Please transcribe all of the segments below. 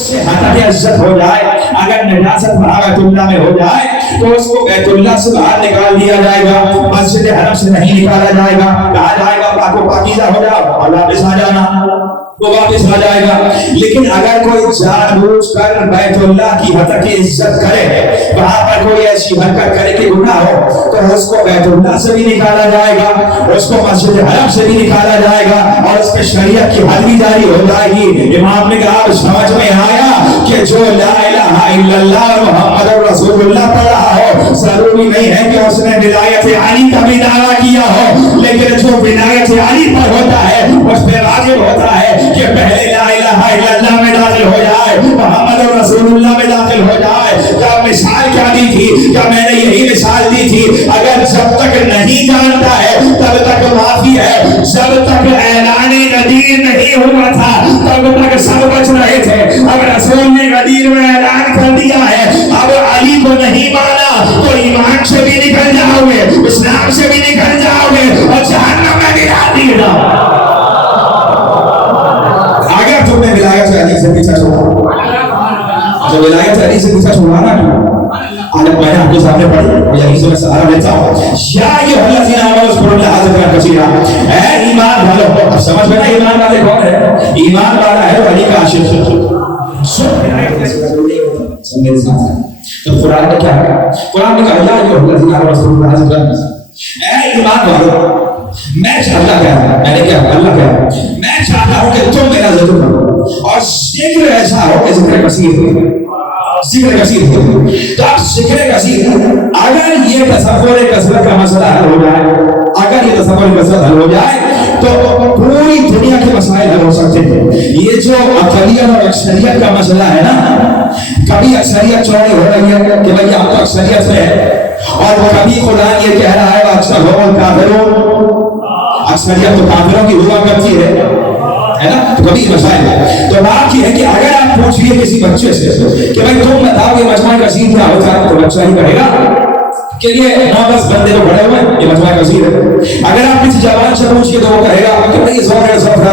उससे हतक इज्जत हो जाए, अगर नजासत बैतुल्लाह में हो जाए तो उसको बैतुल्लाह से बाहर निकाल दिया जाएगा, मस्जिद हरम से नहीं निकाला जाएगा, कहा जाएगा पाको पाकीज़ा हो जाओ और वापस आ जाना, वो वापस आ जाएगा। लेकिन अगर कोई जानबूझकर बैतुल्लाह की हतक की इज्जत करे, वहां पर कोई ऐसी हरकत करे कि गुनाह हो, तो उसको बैतुल्लाह से भी निकाला जाएगा, उसको मस्जिद हरम से भी निकाला जाएगा और उसके शरीयत की हद भी जारी हो जाएगी। इमाम ने कहा समझ में आया कि जो ला इलाहा इल्लल्लाह मुहम्मदुर रसूलुल्लाह पढ़ रहा हो, जरूरी नहीं है कि उसने विलायत अली का भी दावा किया हो, लेकिन जो विलायत अली पर होता है उस पर वाजिब होता है कि पहले ला इलाहा इल्लल्लाह में दाखिल हो जाए, मुहम्मदुर रसूलुल्लाह में दाखिल हो जाए। क्या मिसाल क्या दी थी? क्या मैंने यही मिसाल दी थी? अगर जब तक नहीं जानता है तब तक माफी है, जब तक ऐलान गदीर नहीं हुआ था तब तक सब बच रहे थे। अब रसूल ने गदीर में ऐलान कर दिया है, अब अली को नहीं माना तो ईमान से भी निकल जाओगे, इस्लाम से भी निकल जाओगे और जहन्नम में गिरा दिए जाओगे। अगर तुमने विलायत अली से पीछा छोड़ा, जब विलायत अली से पीछा छोड़ा ना, आज मैंने आपके सामने पढ़ी और यहीं से मैं सहारा लेता हूँ, या ये अल्लाज़ीना आमनू ज़कुरुल्लाह ज़िक्रन कसीरा, ऐ ईमान वालों। अब समझ में ना ईमान वाले कौन है? ईमान वाला है अली का आशिक। सब मेरे साथ है। तो कुरान ने क्या कहा? कुरान ने कहा या ये अल्लाज़ीना आमनू ज़कुरुल्लाह ज़िक्रन कसीरा, ऐ ईमान वालों, मैं चाहता क्या है? मैंने क्या अल्लाह क्या है? मैं चाहता हूँ कि तुम मेरा जिक्र करो और जिक्र ऐसा हो कि जिक्र कसीर हो, जिक्र कसीर हो। तो आप जिक्र कसीर, अगर ये तसव्वुर कसरत का मसला हल हो जाए, अगर ये तसव्वुर कसरत हल हो जाए तो पूरी दुनिया के मसाइल हल हो सकते हैं। ये जो अक़लियत और अक्सरियत का मसला है ना, कभी अक्सरियत चौड़ी हो रही है कि भाई आप तो अक्सरियत में है, और कभी कुरान ये कह रहा है अक्सर हो काफिरों, अक्सरियत तो काफिरों की हुआ करती है ना, तो कभी मसाइल है। तो बात ये है कि अगर आप पूछिए किसी बच्चे से कि भाई तुम बताओ ये मजमा कसीर क्या होता है, तो बच्चा ही कहेगा कि ये 9-10 बंदे तो बड़े हुए ये मजमा कसीर है। अगर आप किसी जवान से पूछिए तो वो कहेगा कि भाई ये 100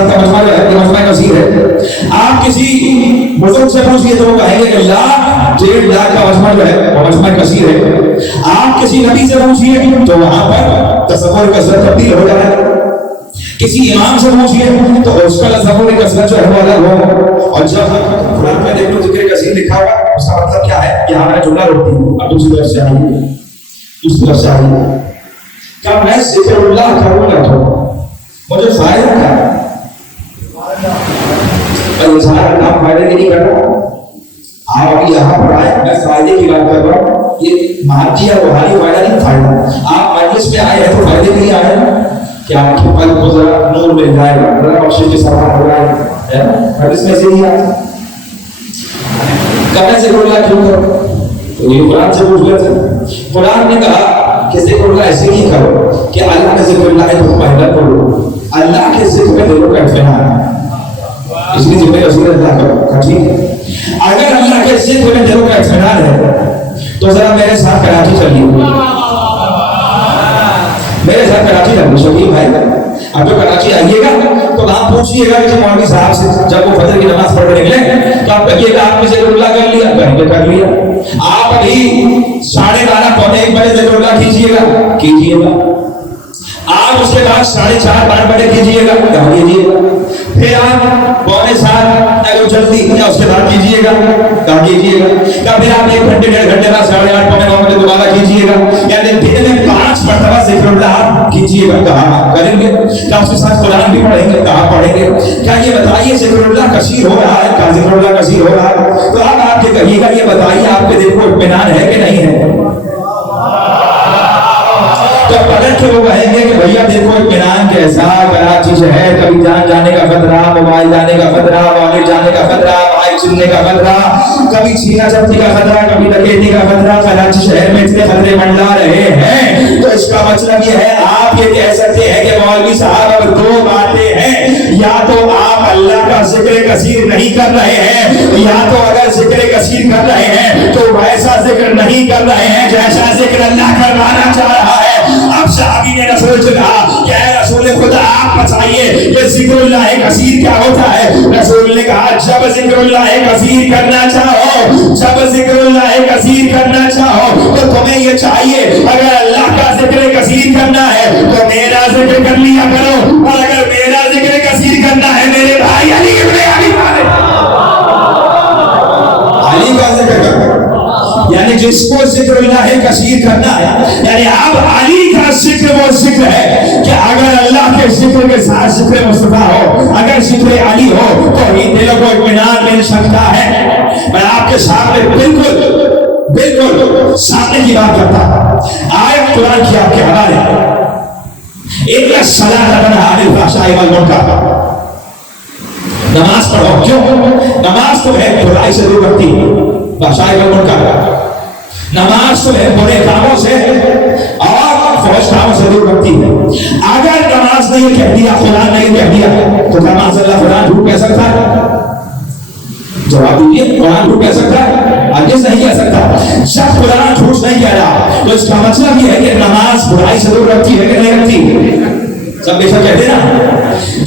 का मजमा है, ये मजमा कसीर है। आप किसी बुजुर्ग से पूछिए तो वो कहेंगे कि 1,00,000 का मजमा जो है वो मजमा कसीर है। आप किसी नबी से पूछिए तो वहां पर तसव्वुर कसरत तब्दील हो जाए। किसी इमाम से पूछिए तो उसका तसव्वुर कसरत जो है वो अलग हो। और जब कुरान में देख लो जिक्र कसीर लिखा हुआ, उसका मतलब क्या है? यहाँ मैं जुमला रोकती हूँ और दूसरी तरफ से आइए, दूसरी तरफ से आइए, क्या मैं ज़िक्रुल्लाह करूँगा तो मुझे फायदा क्या है? और ये सारा काम फायदे के नहीं कर रहा। आप यहाँ पर आए, मैं फायदे की बात कर रहा हूँ, ये मार्जी और रूहानी फायदा नहीं, फायदा। आप मजलिस में आए हैं तो फायदे के लिए आए हैं कि आपके पल को जरा नूर मिल जाएगा, जरा बख्शिश के सवाल हो जाएगा, मजलिस में से ही आए करने से कुरान क्यों करो? तो ये कुरान से पूछ लेते। कुरान ने कहा कि ज़िक्र ऐसे ही करो कि अल्लाह के ज़िक्र है तो पहला करो, अल्लाह के ज़िक्र में दिलों का इत्मीनान, इसलिए जिम्मे रसूल अल्लाह का। ठीक है, अगर अल्लाह के ज़िक्र में दिलों का इत्मीनान है तो जरा मेरे साथ कराची चलिए, मेरे साथ कराची चलिए शकील भाई। अब जो कराची आइएगा तो आप पूछिएगा कि मौलवी साहब से, जब वो फजर की नमाज पढ़ के निकले तो आप कहिएगा आपने ज़िक्रुल्लाह कर लिया? कहेंगे कर लिया। आप अभी 12:30 पौने 1 बजे ज़िक्रुल्लाह कीजिएगा। आप उसके बाद 4:30-5 बजे कीजिएगा, फिर आप 6:45 अगर जल्दी या उसके बाद कीजिएगा, फिर आप 1 घंटे 1.5 घंटे बाद 8:30 पौने 9 बजे दोबारा कीजिएगा, यानी दिन में 5 मरतबा ज़िक्रुल्लाह कीजिएगा। कहाँ करेंगे? क्या उसके साथ कुरान भी पढ़ेंगे? कहाँ पढ़ेंगे? क्या ये बताइए ज़िक्रुल्लाह कसीर हो रहा है? क्या ज़िक्रुल्लाह कसीर हो रहा है? तो आप आपके कहिएगा, ये बताइए आपके दिल को इत्मीनान है कि नहीं है? तो पलट के वो कहेंगे कि भैया देखो इत्मीनान कैसा, कराची शहर, कभी जान जाने का खतरा, मोबाइल जाने का खतरा, वॉलेट जाने का खतरा, बाइक छीनने का खतरा, कभी छीना झपटी का खतरा, कभी डकैती का खतरा, कराची शहर में इतने खतरे मंडरा रहे हैं। तो इसका मतलब ये है, आप ये कह सकते हैं कि मौलवी साहब अब 2 बातें हैं, या तो आप अल्लाह का जिक्र कसीर नहीं कर रहे हैं, या तो अगर जिक्र कसीर कर रहे हैं तो वैसा जिक्र नहीं कर रहे हैं जैसा जिक्र अल्लाह करवाना चाह रहा है। अब सहाबी ने रसूल से कहा कि रसूल खुदा आप बताइए ये जिक्रुल्लाह कसीर क्या होता है? रसूल ने कहा जब जिक्रुल्लाह कसीर करना चाहो, जब जिक्रुल्लाह कसीर करना चाहो तो तुम्हें ये चाहिए, अगर अल्लाह का जिक्र कसीर करना है तो मेरा जिक्र कर लिया करो, और अगर मेरा जिक्र कसीर करना है मेरे भाई अली इब्ने अबी तालिब, अली का जिक्र करो। यानी जिसको जिक्रुल्लाह कसीर करना है, यानी अब अली का जिक्र वो जिक्र है कि अगर अल्लाह के जिक्र के साथ जिक्र मुस्तफा हो, अगर जिक्र अली हो तो ही दिलों को इत्मीनान मिल सकता है। मैं आपके सामने बिल्कुल सामने की बात करता हूं, आयत कुरान की आपके हवाले, इन्ना सलात तनहा अनिल फहशाई वल मुनकर, नमाज पढ़ो। क्यों? नमाज तो है बुराई से दूर रखती है, फहशाई वल मुनकर, नमाज तो है बुरे कामों से और फौज कामों से दूर रखती है। अगर नमाज ने कह दिया, कुरान ने कह दिया, तो नमाज अल्लाह कुरान झूठ कह सकता है? जवाब दीजिए, कुरान झूठ कह सकता है? आगे नहीं कह सकता। जब कुरान झूठ नहीं कह रहा तो इसका मतलब ये है कि नमाज बुराई से दूर रखती है कि नहीं रखती? सब बेशक कहते ना,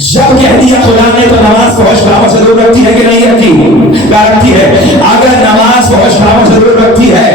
जब कह दिया कुरान ने तो नमाज फौज कामों से दूर रखती है कि नहीं रखती? रखती है। अगर नमाज फौज कामों से दूर रखती है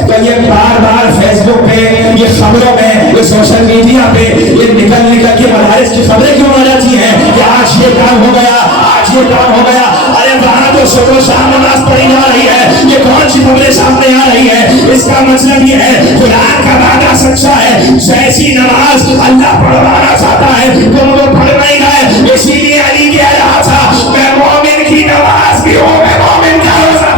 तो ये बार बार फेसबुक पे, ये खबरों में, ये सोशल मीडिया पे ये निकल के मदारिस की खबरें क्यों आ जाती हैं कि आज ये काम हो गया, आज ये काम हो गया? अरे वहां तो सुबह शाम नमाज पढ़ी जा रही है, ये कौन सी खबरें सामने आ रही है? इसका मतलब ये है कुरान का वादा सच्चा है, जैसी नमाज अल्लाह पढ़वाना चाहता है तुम लोग पढ़ नहीं गए। इसीलिए अली कह रहा था मैं मोमिन की नमाज भी हूं, मैं मोमिन का रोजा।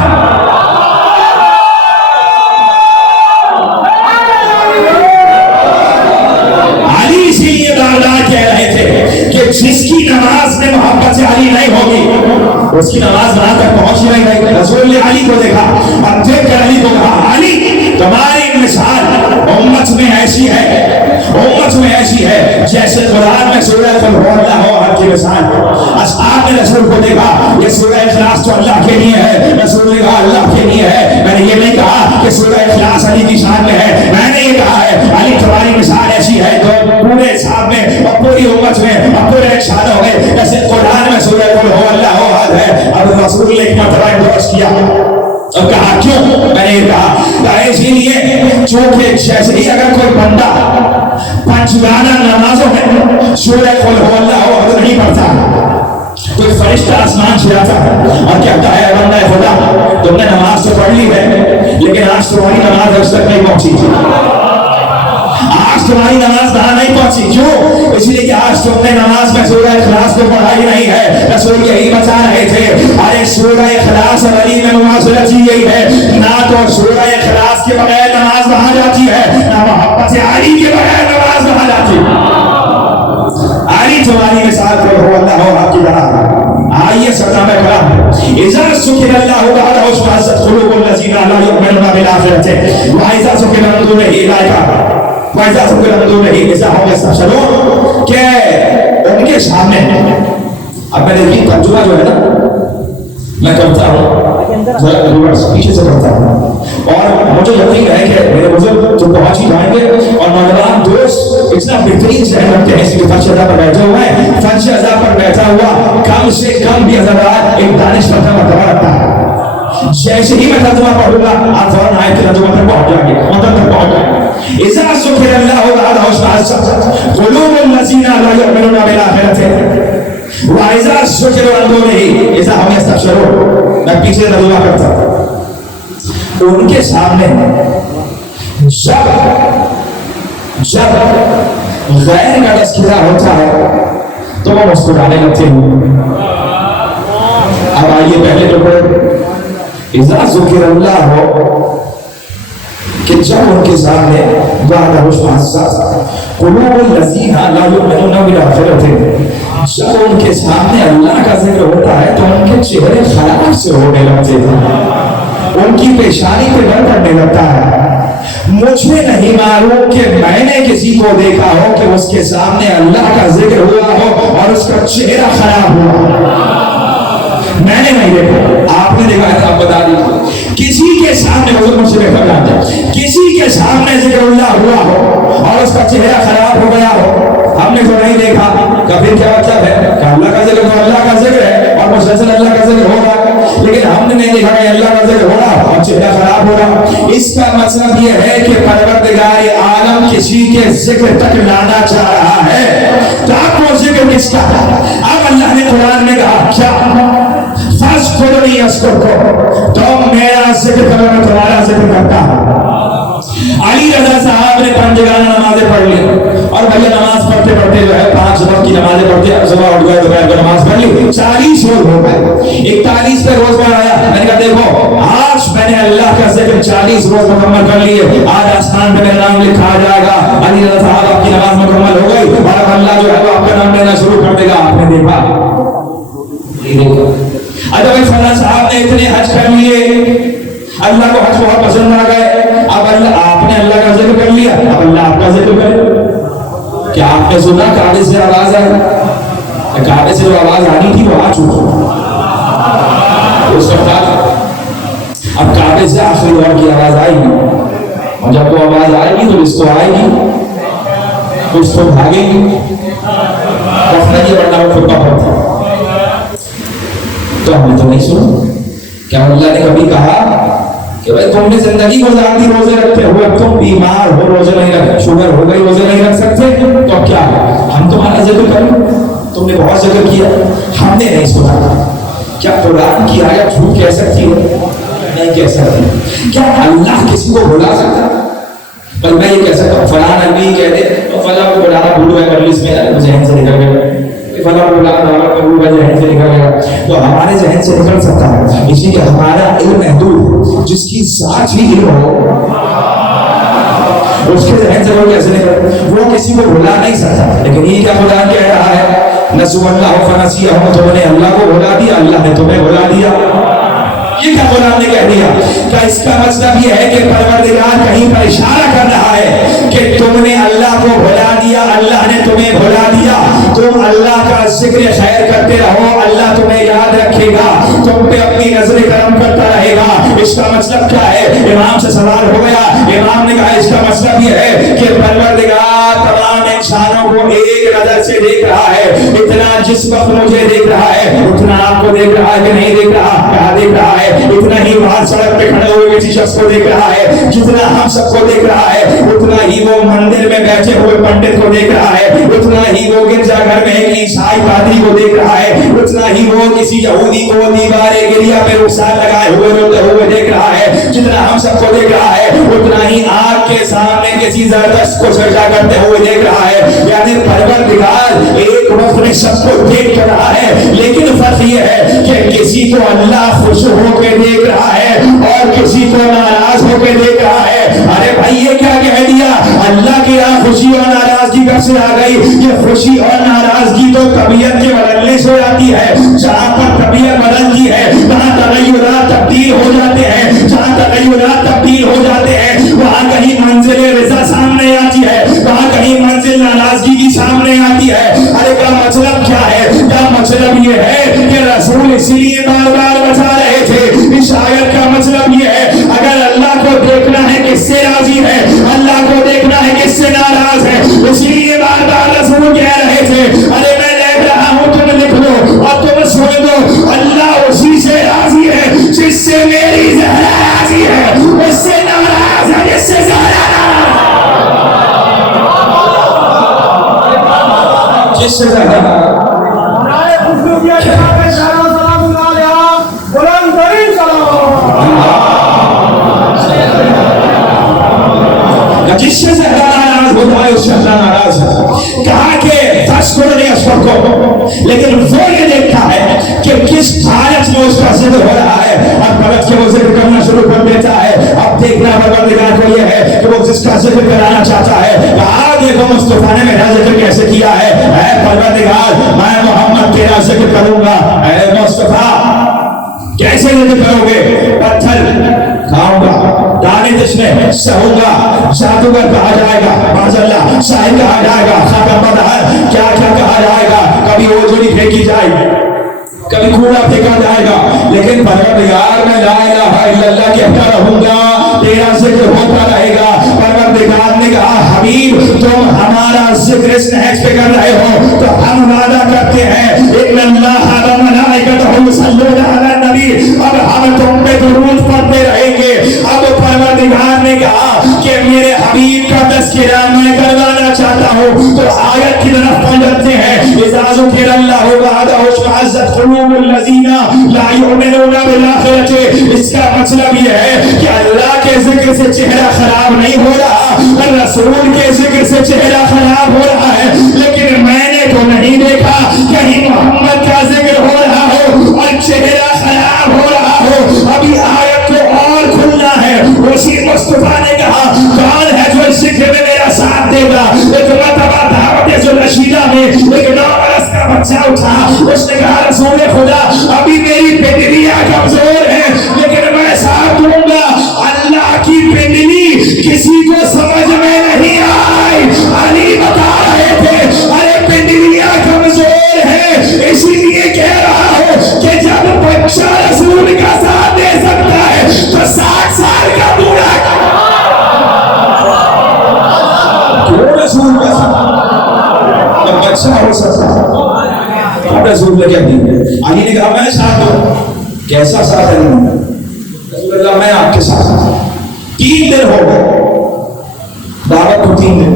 जिसकी नमाज में मोहब्बत से अली नहीं होगी उसकी नमाज वहां तक पहुंच ही नहीं रही। रसूल ने अली को देखा और देख कर अली को कहा अली तुम्हारी मिसाल उम्मत में ऐसी है, उम्मत में ऐसी है जैसे कुरान में सूरह कुल हुवल्लाहु की मिसाल। असहाब ने रसूल को देखा, ये सूरह इखलास तो अल्लाह के लिए है। रसूल ने कहा अल्लाह के लिए है, मैंने ये नहीं कहा कि सूरह इखलास अली की शान में है, मैंने ये कहा है अली तुम्हारी मिसाल ऐसी है तो पूरे हिसाब में और पूरी उम्मत में और पूरे शान हो गए जैसे कुरान में सूरह कुल हुवल्लाहु अहद है। अब रसूल ने एक मरतबा इंडोर्स किया, अब कहा क्यों? मैंने कहा इसीलिए चूंकि जैसे ही अगर कोई बंदा पंचगाना नमाजों में सूरह कुल हुवल्लाहु अहद नहीं पढ़ता, कोई फरिश्ता आसमान से आता है और कहता है बंदा खुदा तुमने नमाज तो पढ़ ली है लेकिन आज तुम्हारी नमाज अब तक नहीं पहुंची, आज तुम्हारी नमाज वहां नहीं पहुंची। क्यों? इसलिए कि आज तुमने नमाज में सूरह इखलास को पढ़ा ही नहीं है। रसूल यही बता रहे थे, अरे सूरह इखलास और अली में मुआसरत यही है, ना तो सूरह इखलास के बगैर नमाज वहां जाती है, ना मोहब्बत अली के बगैर नमाज वहां जाती है। अली तुम्हारी मिसाल पर हो अल्लाह हो आपकी तरह। आइए सदा में कलाम इज़ा सुकिरल्लाहु तआला उसमाज़त कुलूबुल लज़ीना ला युमिनूना बिल आखिरति व इज़ा सुकिरा दुनहि इलाका वैसा सुकिरा दुनहि ऐसा हो गया चलो के उनके सामने। अब मैंने ये तर्जुमा जो है ना मैं करता हूँ जरा रिवर्स पीछे से करता हूँ और मुझे यकीन है कि मेरे बुजुर्ग तो पहुंच ही जाएंगे और नौजवान दोस्त इतना बेहतरीन से रखते हैं इसलिए फर्श अज़ा पर बैठे हुए हैं। फर्श अज़ा पर बैठा हुआ कम से कम भी हज़रात एक दानिश पढ़ना मरतबा रखता है। जैसे ही मैं तर्जुमा पढ़ूंगा आप फौरन आयत के तर्जुमा तक पहुंच जाएंगे, मतलब तक पहुंच जाएंगे। इज़ा ज़ुकिरल्लाहु तआला उसमाज़त कुलूबुल लज़ीना ला युमिनूना बिल आखिरति व इज़ा ज़ुकिरा दुनहि इज़ा हम यस्तबशिरून। मैं पीछे तर्जुमा करता हूं। उनके सामने जब गैर का तज़किरा होता है तो वो मुस्कुराने लगते हैं। अब आइए पहले तो पढ़े इज़ा ज़ुकिरल्लाह हो कि जब उनके सामने कुलूबुल लज़ीना ला युमिनूना बिल आखिरति, जब उनके सामने अल्लाह का जिक्र होता है तो उनके चेहरे खराब से होने लगते हैं, उनकी पेशानी पे डर पड़ने लगता है। मुझे नहीं मालूम कि मैंने किसी को देखा हो कि उसके सामने अल्लाह का जिक्र हुआ हो और उसका चेहरा खराब हुआ। मैंने नहीं देखा, आपने देखा है तो आप बता दीजिए। किसी के सामने मुझसे बेखबर जाते हैं, किसी के सामने जिक्रुल्लाह हुआ हो और उसका चेहरा खराब हो गया हो, हम हमने तो नहीं देखा। फिर क्या मतलब है? अल्लाह का जिक्र तो अल्लाह का जिक्र है और मुसलसल अल्लाह का जिक्र हो रहा है, लेकिन हमने नहीं देखा कि अल्लाह का जिक्र हो रहा और चेहरा खराब हो रहा। इसका मतलब यह है कि परवरदिगार आलम किसी के जिक्र तक लाना चाह रहा है, तो आपको जिक्र किसका? अब अल्लाह ने कुरान में कहा क्या? फज़कुरुनी अज़कुरकुम, तो मेरा जिक्र करो मैं तुम्हारा जिक्र करता हूं। अली रज़ा साहब ने 5 जगह नमाजें पढ़ ली और भैया नमाज पढ़ते पढ़ते जो है 5 वक्त की नमाजें पढ़ते सुबह उठ गए, दोपहर को नमाज पढ़ ली, 40 रोज हो गए। 41 पे रोज पर आया, मैंने कहा देखो आज मैंने अल्लाह का जिक्र 40 रोज मुकम्मल कर लिए, आज आसमान पे मेरा नाम लिखा आ जाएगा, अली रज़ा साहब आपकी नमाज मुकम्मल हो गई और अब अल्लाह जो है वो आपका नाम लेना शुरू कर देगा। आपने देखा? अच्छा भाई फला साहब ने इतने हज कर लिए, अल्लाह को हज बहुत पसंद आ गए, अब अल्लाह आपने अल्लाह का जिक्र कर लिया, अब अल्लाह आपका जिक्र करे। क्या आपने सुना काबे से आवाज आई? काबे से जो आवाज आनी थी वो आ चुकी उस वक्त। अब काबे से आखिरी दौर की आवाज आएगी और जब वो आवाज आएगी तो इसको आएगी, कुछ तो भागेगी, रखना की वरना वो खुद पड़ता। तो हमने तो नहीं सुना। क्या अल्लाह ने कभी कहा कि भाई तुमने जिंदगी गुजार दी रोजे रखते हुए, अब तुम बीमार हो रोजे नहीं रख, शुगर हो गई रोजे नहीं रख सकते, तो क्या हम तुम्हारा जिक्र करें? तुमने बहुत जिक्र किया, हमने नहीं सुना। क्या कुरान की आयत झूठ कह सकती है? नहीं कह सकती। क्या अल्लाह किसी को भुला सकता? पर मैं ये कह सकता हूँ फलां नबी कह दे तो फलां को बुलाना भूल गए, मजलिस में जहन से निकल गए, फलां को बुलाना भूल गए, जहन से निकल गया, तो हमारे जहन से निकल सकता है, इसलिए हमारा इल्म महदूद। जिसकी जात ही इल्म हो उसके जहन से वो कैसे निकले? वो किसी को भुला नहीं सकता। लेकिन ये क्या खुदा कह रहा है? नसुअल्लाहु फनसियहुम, तुमने अल्लाह को भुला दिया, अल्लाह ने तुम्हें भुला दिया। ये क्या कुरान ने कह दिया? क्या इसका मतलब ये है कि परवरदिगार कहीं पर इशारा कर रहा है कि तुमने अल्लाह को भुला दिया, अल्लाह ने तुम्हें भुला दिया, तुम अल्लाह का जिक्र खैर करते रहो, अल्लाह तुम्हें याद रखेगा, तुम पे अपनी नजर करम करता रहेगा। इसका मतलब क्या है? इमाम से सवाल हो गया, इमाम ने कहा इसका मतलब ये है कि परवरदिगार तमाम इंसानों को एक नजर से देख रहा है, इतना जिस वक्त मुझे देख रहा है उतना आपको देख रहा है कि नहीं देख रहा? क्या देख रहा है? उतना ही बाहर सड़क पे खड़े हुए किसी शख्स को देख रहा है, जितना हम सबको देख रहा है, उतना ही वो मंदिर में बैठे हुए पंडित को देख रहा है, उतना ही वो गिरजाघर में एक ईसाई पादरी को देख रहा है, उतना ही वो किसी यहूदी को दीवारे गिरिया पे रुखसार लगाए हुए रोते हुए देख रहा है। जितना हम सबको देख रहा है उतना ही आग के सामने किसी जबरदस्त को सजा करते हुए देख रहा है। यानी परवरदिगार एक वक्त में सबको देख रहा है, लेकिन फर्क ये है कि किसी को अल्लाह खुश होकर देख रहा है और किसी को नाराज होकर देख रहा है। अरे भाई ये क्या कह दिया? अल्लाह की यहाँ खुशी और नाराजगी कब से आ गई? ये खुशी और नाराजगी तो तबीयत के बदलने से आती है। जहाँ पर तबीयत बदलती है वहाँ तगय्युरात तब्दील हो जाते हैं, जहाँ तगय्युरात तब्दील हो जाते हैं वहाँ कहीं मंजिल रिज़ा सामने आती है, वहाँ कहीं मंजिल नाराजगी की सामने आती है। अरे का मतलब क्या है? क्या मतलब ये है कि रसूल इसलिए बार बार बता रहे थे, इस आयत का मतलब ये है अगर अल्लाह को देखना है किससे राजी है, अल्लाह को देखना है किससे नाराज है, इसलिए बार बार रसूल कह रहे थे अरे मैं देख रहा हूँ, तुम लिख लो और तुम सुन दो, अल्लाह उसी से राजी है जिससे मेरी ज़हरा राजी है, उससे नाराज है जिससे ज़हरा नाराज है। जिससे ज़हरा जिससे ज़हरा नाराज होता है उससे अल्लाह नाराज है। कहा कि फज़कुरुनी अज़कुरकुम, लेकिन वो ये देखता है कि किस हालत में उसका जिक्र हो रहा है और पलट के वो जिक्र करना शुरू कर देता है। अब देखना परवरदिगार को ये है कि वो जिसका जिक्र कराना चाहता है, कहा देखो मुस्तफा ने मेरा जिक्र कैसे किया है। ऐ परवरदिगार मैं मोहम्मद तेरा जिक्र करूंगा। ऐ मुस्तफा कैसे जिक्र करोगे? पत्थर खाऊंगा, दाने जिसमें सहूंगा, जादूगर कहा जाएगा, माज़अल्लाह शाहिद कहा जाएगा, खातम क्या क्या कहा जाएगा, कभी ओझोली फेंकी जाएगी, कभी कूड़ा फेंका जाएगा, लेकिन परवरदिगार मैं ला इलाहा इल्लल्लाह कहता रहूंगा, तेरा जिक्र होता रहेगा। परवरदिगार ने कहा हबीब तुम हमारा जिक्र इस नहज पे कर रहे हो तो हम वादा करते हैं इन्नल्लाह व मलाइकतहु युसल्लूना अला नबी, अब हम तुम पे दुरूद पढ़ते रहेंगे। अब परवरदिगार ने कहा कि मेरे हबीब का तज़किरा मैं करवाना चाहता हूँ तो आयत की तरफ पहुंचते हैं। इज़ा ज़ुकिरल्लाहु वहदहु इश्मअज़्ज़त क़ुलूबुल लज़ीना ला युमिनूना बिल आखिरति। इसका मतलब ये है कि अल्लाह के जिक्र से चेहरा खराब नहीं हो रहा, रसूल के जिक्र से चेहरा खराब हो रहा है, लेकिन मैंने तो नहीं देखा कहीं मोहम्मद का जिक्र हो रहा हो और चेहरा खराब हो रहा हो। अभी आयत को और खुलना है। उसी मुस्तफा ने कहा कौन है जो इस जिक्र में मेरा साथ देगा। एक मरतबा दावत जो नशीदा में एक 9 बरस का बच्चा उठा, उसने कहा रसूल खुदा अभी मेरी पिंडलियां कमजोर है लेकिन मैं साथ दूंगा। अल्लाह की पिंडली किसी को समझ में नहीं आई। अली बता रहे थे अरे पिंडलियां कमजोर है, इसीलिए कह रहा हूं कि जब बच्चा रसूल का साथ दे सकता है तो 60 साल का बूढ़ा क्यों रसूल का साथ जब बच्चा हो सकता है। रसूल ने क्या किया? अली ने कहा मैं साथ दूं। कैसा साथ है? रसूल अल्लाह मैं आपके साथ। 3 दिन हो गए दावत को, 3 दिन।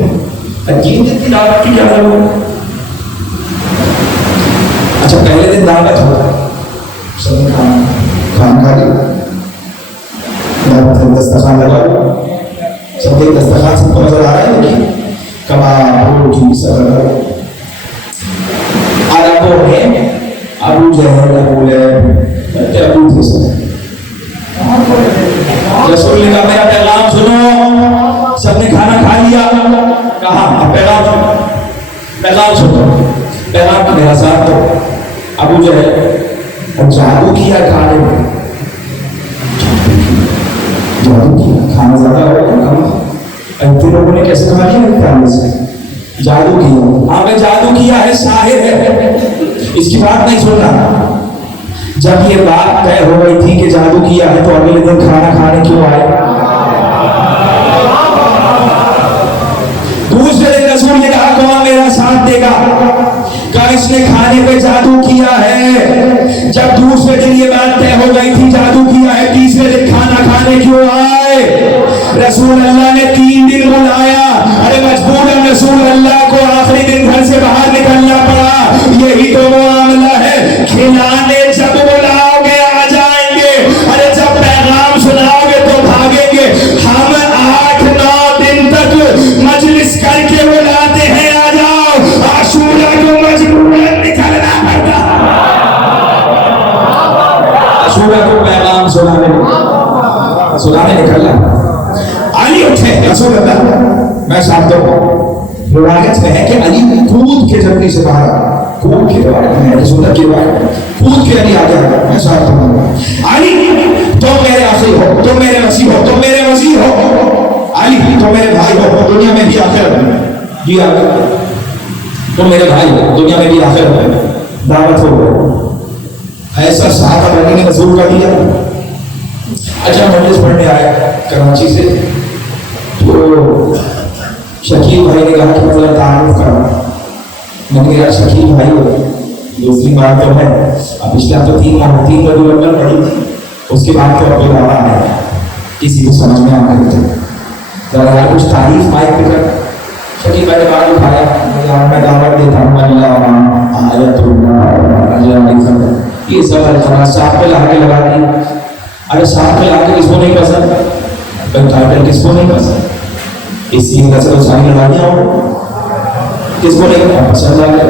3 दिन की दावत की क्या जरूरत? अच्छा पहले दिन दावत हो, सबने खाना खा लिया, दावत में दस्तरखान लगा, सबके दस्तरखान सबको नजर आ रहा है लेकिन कबाब रोटी सब लगा। अरबों में अबू जहल अबू लहब रसूल ने कहा मेरा पैगाम सुनो। सबने खाना खा लिया, कहा अब पैगाम सुनो, पैगाम मेरा साथ दो। अबू जहल जादू किया खाने में, जादू किया, खाना ज्यादा हो गया। इतने लोगों ने कैसे खा लिया खाने से? जादू किया। हाँ मैं जादू किया है, साहिर है, इसकी बात नहीं सुनना। जब ये बात तय हो गई थी कि जादू किया है तो अगले दिन खाना खाने क्यों आए? दूसरे दिन रसूल ने कहा कौन मेरा साथ देगा? कहा इसने खाने पे जादू किया है। जब दूसरे दिन ये बात तय हो गई थी जादू किया है, तीसरे दिन खाना खाने क्यों आए? रसूल अल्लाह ने 3 दिन बुलाया। अरे मजबूरन रसूल अल्लाह को आखिरी दिन घर से बाहर निकलना पड़ा। यही तो मामला है, खिलाने जब बुलाओगे आ जाएंगे, अरे जब पैगाम सुनाओगे तो भागेंगे। हम 8-9 दिन तक मजलिस करके बुलाते हैं आ जाओ, आशूरा को मजबूरन निकलना पड़ता। आशूरा को पैगाम सुनाने निकलना। अली उठे, रसूल अल्लाह मैं साथ दो। रिवायत में है कि अली कूद के जल्दी से बाहर, कूद के रसूल की रिवायत, कूद के अली आ गया मैं साथ दूंगा। अली तुम मेरे आखिरी हो, तुम मेरे वसी हो, तुम मेरे वजीर हो। अली तुम मेरे भाई हो दुनिया में भी आखिरत में। जी आ तुम मेरे भाई हो दुनिया में भी आखिरत में। दावत हो गई। ऐसा साथ अली ने रसूल का दिया। अच्छा मजलिस पढ़ने आया कराची से तो शकील भाई ने कहा कि मतलब तारुफ करो। मैंने कहा शकील भाई हो, दूसरी बात तो है अब पिछला तो 3 रजूल पढ़ी थी, उसके बाद तो अब दावा है किसी को समझ में आ गई तो यार कुछ तारीफ माइक पे कर। शकील भाई ने बात उठाया, मैं दावत देता हूँ अल्लाह आयतुल्लाह ये सब अल्फाज साथ पे लाके लगा दी। अरे साथ पे लाके किसको नहीं पसंद? टाइटल किसको नहीं पसंद? इसी वजह से तो सारी लगा दिया हो, किसको नहीं पसंद आ गया।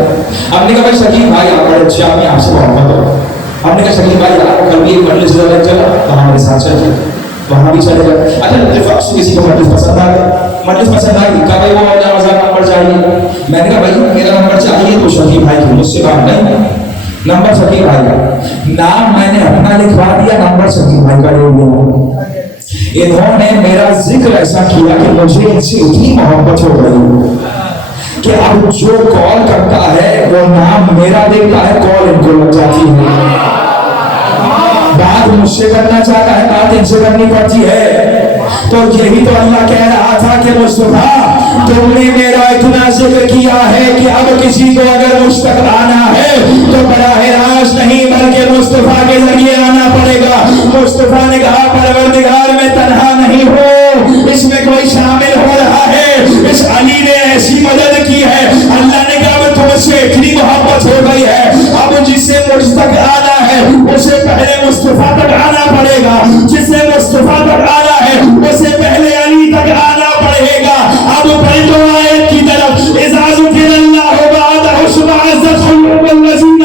हमने कहा भाई शकील भाई आप बड़े अच्छे, आपने आपसे मोहब्बत हो। हमने कहा शकील भाई आप कल भी एक मजलिस चला तो हमारे साथ चल वहाँ भी चले गए। अच्छा इत्तेफाक से किसी को मजलिस पसंद आ गया, मजलिस पसंद आ गई, कहा भाई वो नंबर चाहिए। मैंने कहा भाई मेरा नंबर चाहिए तो शकील भाई को मुझसे बात नहीं, नंबर शकील भाई का। नाम मैंने अपना लिखवा दिया, नंबर शकील भाई का ले लिया। इन्होंने मेरा जिक्र ऐसा किया कि मुझे इनसे इतनी मोहब्बत हो गई कि अब जो कॉल करता है वो नाम मेरा देखता है, कॉल इनको लग जाती है। बात मुझसे करना चाहता है, बात इनसे करनी पड़ती है। तो यही तो अल्लाह कह रहा था कि मुस्तफा تم نے میرا اتنا ذکر کیا ہے کہ اب کسی کو اگر مشتاق آنا ہے تو براہ راست نہیں بلکہ مصطفیٰ کے ذریعے آنا پڑے گا۔ مصطفیٰ نے کہا پروردگار میں تنہا نہیں ہوں، اس میں کوئی شامل ہو رہا ہے۔ اس علی نے ایسی مدد کی ہے، اللہ نے کہا اب تم سے اتنی محبت ہو گئی ہے، اب جسے مشتاق آنا ہے اسے پہلے مصطفیٰ تک آنا پڑے گا، جسے مصطفیٰ تک آنا ہے اسے پہلے علی تک آنا پڑے گا۔ اب پلٹو آیت کی طرف، اذا ذکر اللہ بعدہ اشمئزت قلوب الذین،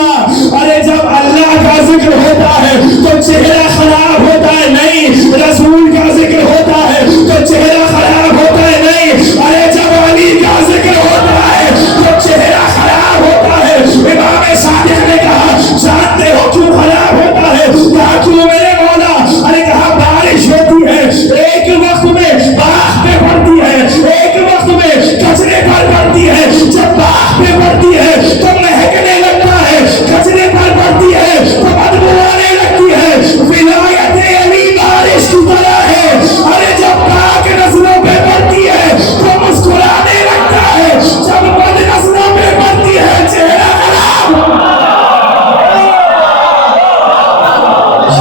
ارے جب اللہ کا ذکر ہوتا ہے تو چہرہ خراب ہوتا ہے نہیں، رسول کا ذکر ہوتا ہے تو چہرہ خراب ہوتا ہے نہیں، ارے جب علی کا ذکر ہوتا ہے تو چہرہ خراب ہوتا ہے۔ امام صادق نے کہا جانتے ہو کیوں خراب ہوتا ہے؟ کہا کیوں میرے مولا؟ ارے کہا بارش ہوتی ہے، ایک وقت میں باغ پہ پڑتی ہے، ایک وقت میں کچرے پر پڑتی ہے، جب باغ پہ پڑتی ہے تو مہکنے لگتا ہے، کچرے پر پڑتی ہے تو بدبو آنے لگتی ہے۔ ولایت علی بارش کی طرح ہے، ارے جب پاک نظروں پہ پڑتی ہے تو مسکرانے لگتا ہے، جب بد نظروں پہ پڑتی ہے چہرہ خراب۔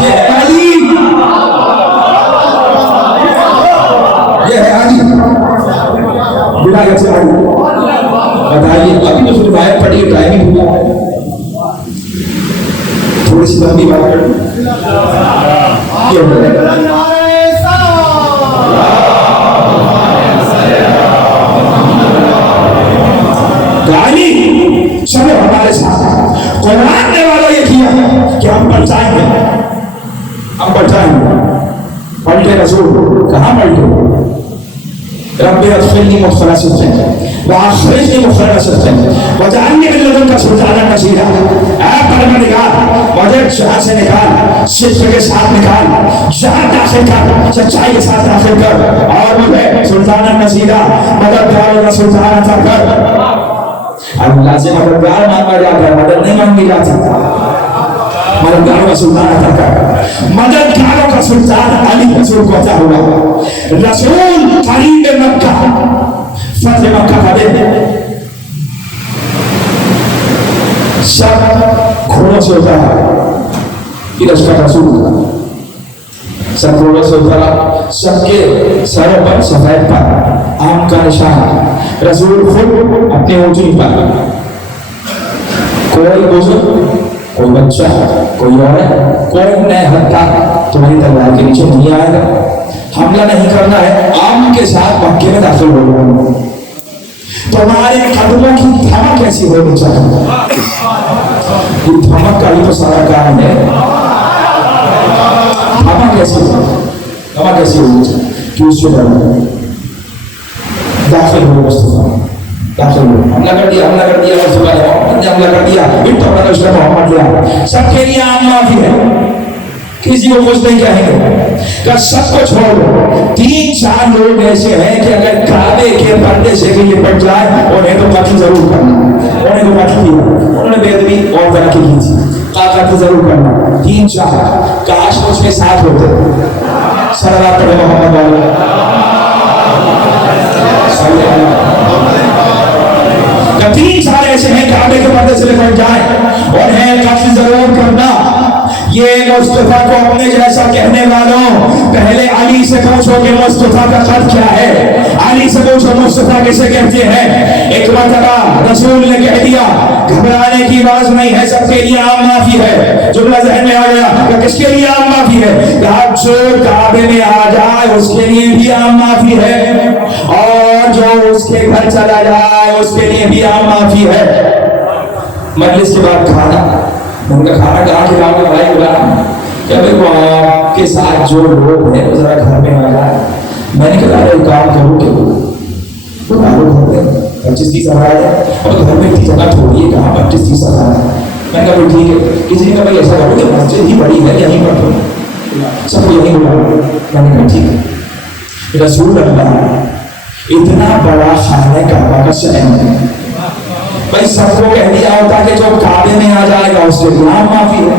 یہ ہے علی، یہ ہے علی، ولایت علی۔ بتائیے ابھی تو پھر روایت پڑھی، ٹائم ہی ہوا ہے، تھوڑی سی لمبی بات کریں۔ علی چلو ہمارے ساتھ، قرآن نے والا یہ کیا کہ ہم پلٹائیں گے، ہم پلٹائیں گے۔ پلٹے رسول کہاں پلٹے؟ رب ادخلنی مدخل صدق واخرجنی مخرج صدق واجعلنی من لدنک سلطانا نصیرا۔ اے پروردگار مجھے جہاں سے نکال، صدق کے ساتھ نکال، جہاں داخل کر، سچائی کے ساتھ داخل کر، اور مجھے سلطانا نصیرا، مددگار اور سلطان عطا کر۔ اللہ سے مددگار مانگا جاتا ہے، مدد نہیں مانگی جاتی۔ مددگاروں کا سلطان عطا کر، مددگاروں کا سلطان علی رسول کو عطا ہوا۔ رسول قریب مکہ، فتح مکہ کا دن، سب گھوڑوں سے اترا، پھر اس کا رسول سب گھوڑوں سے اترا، سب کے سروں پر سفید پر آم کا نشان، رسول خود اپنے اونچی پر، کوئی بزرگ، کوئی بچہ، کوئی عورت، کوئی نئے ہتھا تمہاری تلوار کے نیچے نہیں آئے گا، حملہ نہیں کرنا ہے، آم کے ساتھ مکے میں داخل ہو گیا۔ تمہارے قدموں کی دھمک کیسی ہونی چاہیے؟ یہ دھمک کا ہی تو سارا کام ہے۔ دھمک کیسی ہونی چاہیے کہ اس سے ڈرنا داخل ہو مصطفیٰ، داخل ہو، حملہ کر دیا مصطفیٰ نے، محمد نے حملہ کر دیا، اس نے محمد لیا، سب کے لیے عام معافی ہے، کسی کو کچھ نہیں کہیں گے، کہ سب کو چھوڑ دو۔ 3-4 لوگ ایسے ہیں کہ اگر کعبے کے پردے سے بھی لپٹ جائے انہیں تو قتل ضرور کرنا، انہیں تو قتل کیا، انہوں نے بے ادبی اور ترقی کی تھی، قتل ضرور کرنا۔ 3-4 کاش اس کے ساتھ ہوتے، صلوات پڑھے محمد والے، صلی اللہ علیہ وسلم۔ 3-4 ایسے ہیں کعبے کے پردے سے لپٹ جائیں، انہیں قتل ضرور کرنا۔ یہ مصطفیٰ کو اپنے جیسا کہنے والوں، پہلے علی سے پوچھو کہ مصطفیٰ کا خط کیا ہے، علی سے پوچھو مصطفیٰ کسے کہتے ہیں۔ ایک مرتبہ رسول نے کہہ دیا، گھبرانے کی بات نہیں ہے، سب کے لیے عام معافی ہے۔ جملہ ذہن میں آ گیا کہ کس کے لیے عام معافی ہے؟ کہا جو کعبے میں آ جائے اس کے لیے بھی عام معافی ہے، اور جو اس کے گھر چلا جائے اس کے لیے بھی عام معافی ہے۔ مجلس کے بعد کھانا، ان کا کھانا کہاں کھلاؤ گے بھائی؟ بلا کہ میرے کو آپ کے ساتھ جو لوگ ہیں وہ ذرا گھر میں آ جائے۔ میں نے کہا ایک کام کرو کہ وہ گھر میں 25-30 افراد ہے، اور گھر میں اتنی جگہ تھوڑی ہے، کہاں 25-30 افراد ہے۔ میں نے کہا ٹھیک ہے، کسی نے کہا بھائی ایسا کرو کہ مسجد ہی بڑی ہے، یہیں پر تو سب کو یہیں بلاؤ۔ میں نے کہا ٹھیک ہے۔ رسول اللہ اتنا بڑا خانہ کعبہ کا شہر ہے، بھائی سب کو کہہ دیا ہوتا کہ جو کعبے میں آ جائے گا اس کے لیے عام معافی ہے۔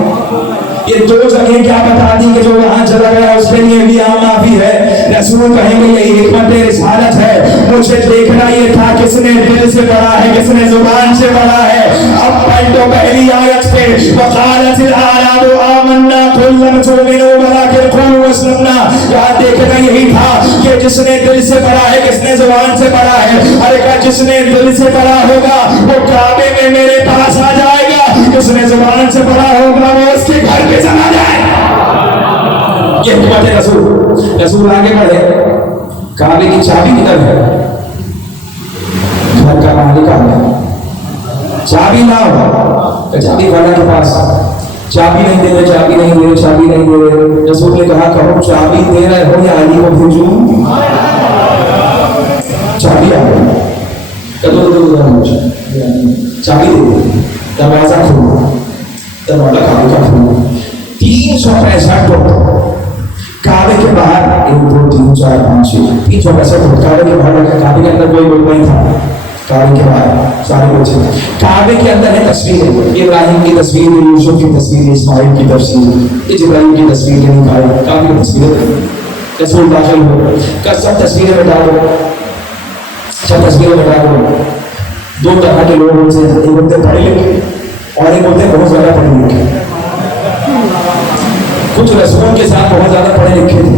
یہ 2 جگہ کیا بتا دی کہ جو وہاں چلا گیا اس کے لیے بھی عام معافی ہے۔ रसूल कहेंगे यही हिकमत रिसालत है, मुझे देखना ये था किसने दिल से पढ़ा है, किसने जुबान से पढ़ा है। अब पलटो पहली आयत पे, वकालतिल आराबु आमन्ना कुल लम तुमिनु वलाकिन कुलू अस्लमना। यहाँ देखना यही था कि जिसने दिल से पढ़ा है, किसने जुबान से पढ़ा है। अरे कहा जिसने दिल से पढ़ा होगा वो काबे में मेरे पास आ जाएगा, जिसने जुबान से पढ़ा होगा वो उसके घर पे चला जाएगा। ये हिकमत है रसूल। रसूल आगे बढ़े, काबे की चाबी किधर है? घर का मालिक आ गया, चाबी लाओ। चाबी वाला के पास, चाबी नहीं दे रहे, चाबी नहीं दे रहे, चाबी नहीं दे रहे। रसूल ने कहा कहो चाबी दे रहे हो या अली को भेजूं? चाबी आ गई, चाबी दे, दरवाजा खोलो, दरवाजा काबे का खोलो। 365 फुट काबे के बाहर, 1 2 3 4 5 6 365 फुट काबे के बाहर रखा। काबे के अंदर कोई लोग नहीं था, काबे के बाहर सारे बच्चे। काबे के अंदर है तस्वीरें, इब्राहिम की तस्वीर, यूसुफ की तस्वीर, इस्माइल की तस्वीर, इब्राहिम की तस्वीर, काबे की तस्वीरें। रसूल दाखिल हो, सब तस्वीरें में डालो, सब तस्वीरें में डालो। 2 तरह के लोग होते हैं, एक होते पढ़े लिखे और एक होते बहुत ज्यादा पढ़े लिखे। कुछ रसूल के साथ बहुत ज्यादा पढ़े लिखे थे,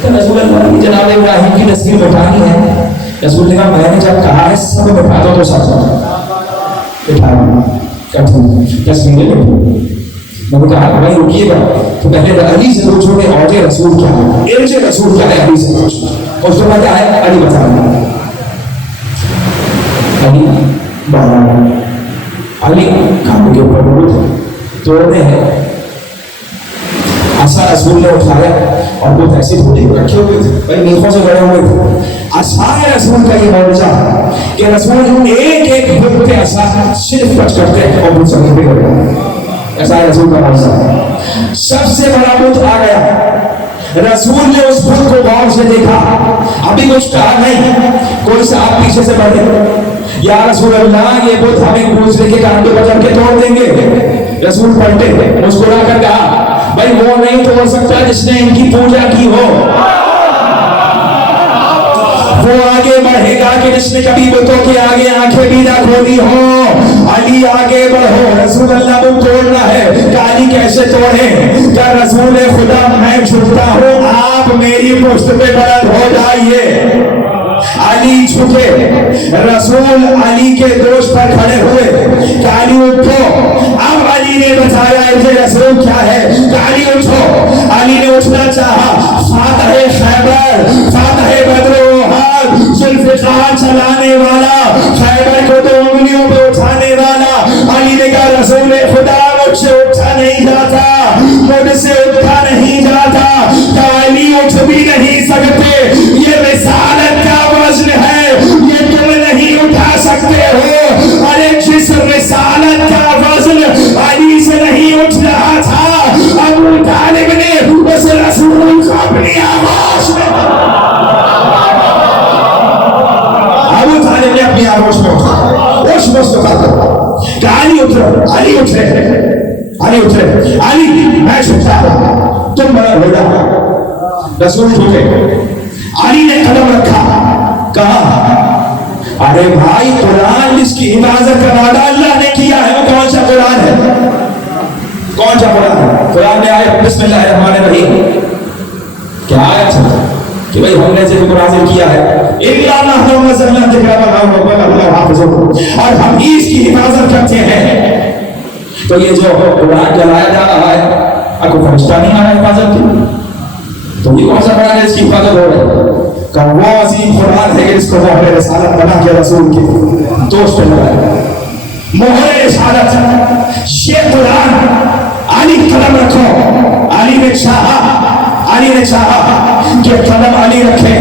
तो रसूल अल्लाह की जनाब इब्राहिम की तस्वीर बैठानी है। रसूल ने कहा मैंने जब कहा है सब बैठा दो तो सब बैठा तस्वीरें बैठो। मैंने कहा भाई रुकिएगा, तो पहले अली से पूछोगे औजे रसूल क्या है, एजे रसूल क्या है, अली से पूछो। उसके बाद क्या है अली बता रहा, अली बारह, अली काबे के ऊपर बहुत तोड़ने हैं। आसा रसूल ने उठाया और वो ऐसे थोड़ी रखे हुए थे, भाई नीखों से बड़े हुए थे। आसाए रसूल का ये मौजूदा कि रसूल एक एक बुत पे आसा सिर्फ टच करते हैं और बुत सब पे करते। ऐसा रसूल का मौजूदा। सबसे बड़ा बुत आ गया, रसूल ने उस बुत को गौर से देखा, अभी कुछ कहा नहीं। कोई साहब पीछे से बढ़े, या रसूल अल्लाह ये बुत हमें दूसरे के कान पे बजा के तोड़ देंगे। रसूल पलटे, मुस्कुरा कर कहा भाई वो नहीं तोड़ सकता जिसने इनकी पूजा की हो, वो आगे बढ़ेगा कि जिसने कभी बुतों के आगे आंखें भी ना खोली हो। अली आगे बढ़ो, रसूल अल्लाह को तोड़ना है। अली कैसे तोड़े? क्या रसूल खुदा मैं झुकता हूँ, आप मेरी पुष्ट पे बुलंद हो जाइए। अली झुके, रसूल अली के दोष पर खड़े हुए, अली उठो। अब अली ने बताया इसे रसूल क्या है, अली उठो। अली ने उठना चाहा, फातह खैबर, फातह बदर, जुल्फ़िकार चलाने वाला, खैबर को 2 उंगलियों पे उठाने वाला। अली ने कहा रसूल खुदा मुझसे उठा नहीं जाता, मुझसे उठा नहीं जाता। अली उठ भी नहीं सकते, ये रिसालत का वज़्न है, ये तुम नहीं उठा सकते हो। अरे जिस रिसालत का वज़्न अली से नहीं उठ रहा था, अबू तालिब ने उस रसूल को अपनी आगोश में, अबू तालिब ने अपनी आगोश में उठा, उस मुस्तफा अली उठो, अली उठे, अली उठे, अली मैं झुकता हूं, तुम बड़ा हो जाओ। रसूल झुके, अली ने कदम रखा, कहा अरे भाई कुरान जिसकी हिफाजत का वादा अल्लाह ने किया है वो कौन सा कुरान है? कौन सा कुरान है? कुरान में आया बिस्मिल्लाहिर्रहमानिर्रहीम, क्या आयत है कि भाई हमने जो कुरान किया है, और हम ही इसकी हिफाजत करते हैं। तो ये जो कुरान जलाया जा रहा है, आपको फरिश्ता नहीं आ रहा हिफाजत की, तो ये कौन सा कुरान है इसकी हिफाजत हो रही है? का वो अजीम कुरान है कि इसको मोहर रिसालत बना के रसूल की दोस्त पे लगाया, मोहर रिसालत। ये कुरान अली कदम रखो, अली ने चाहा, अली ने चाहा कि कदम अली रखे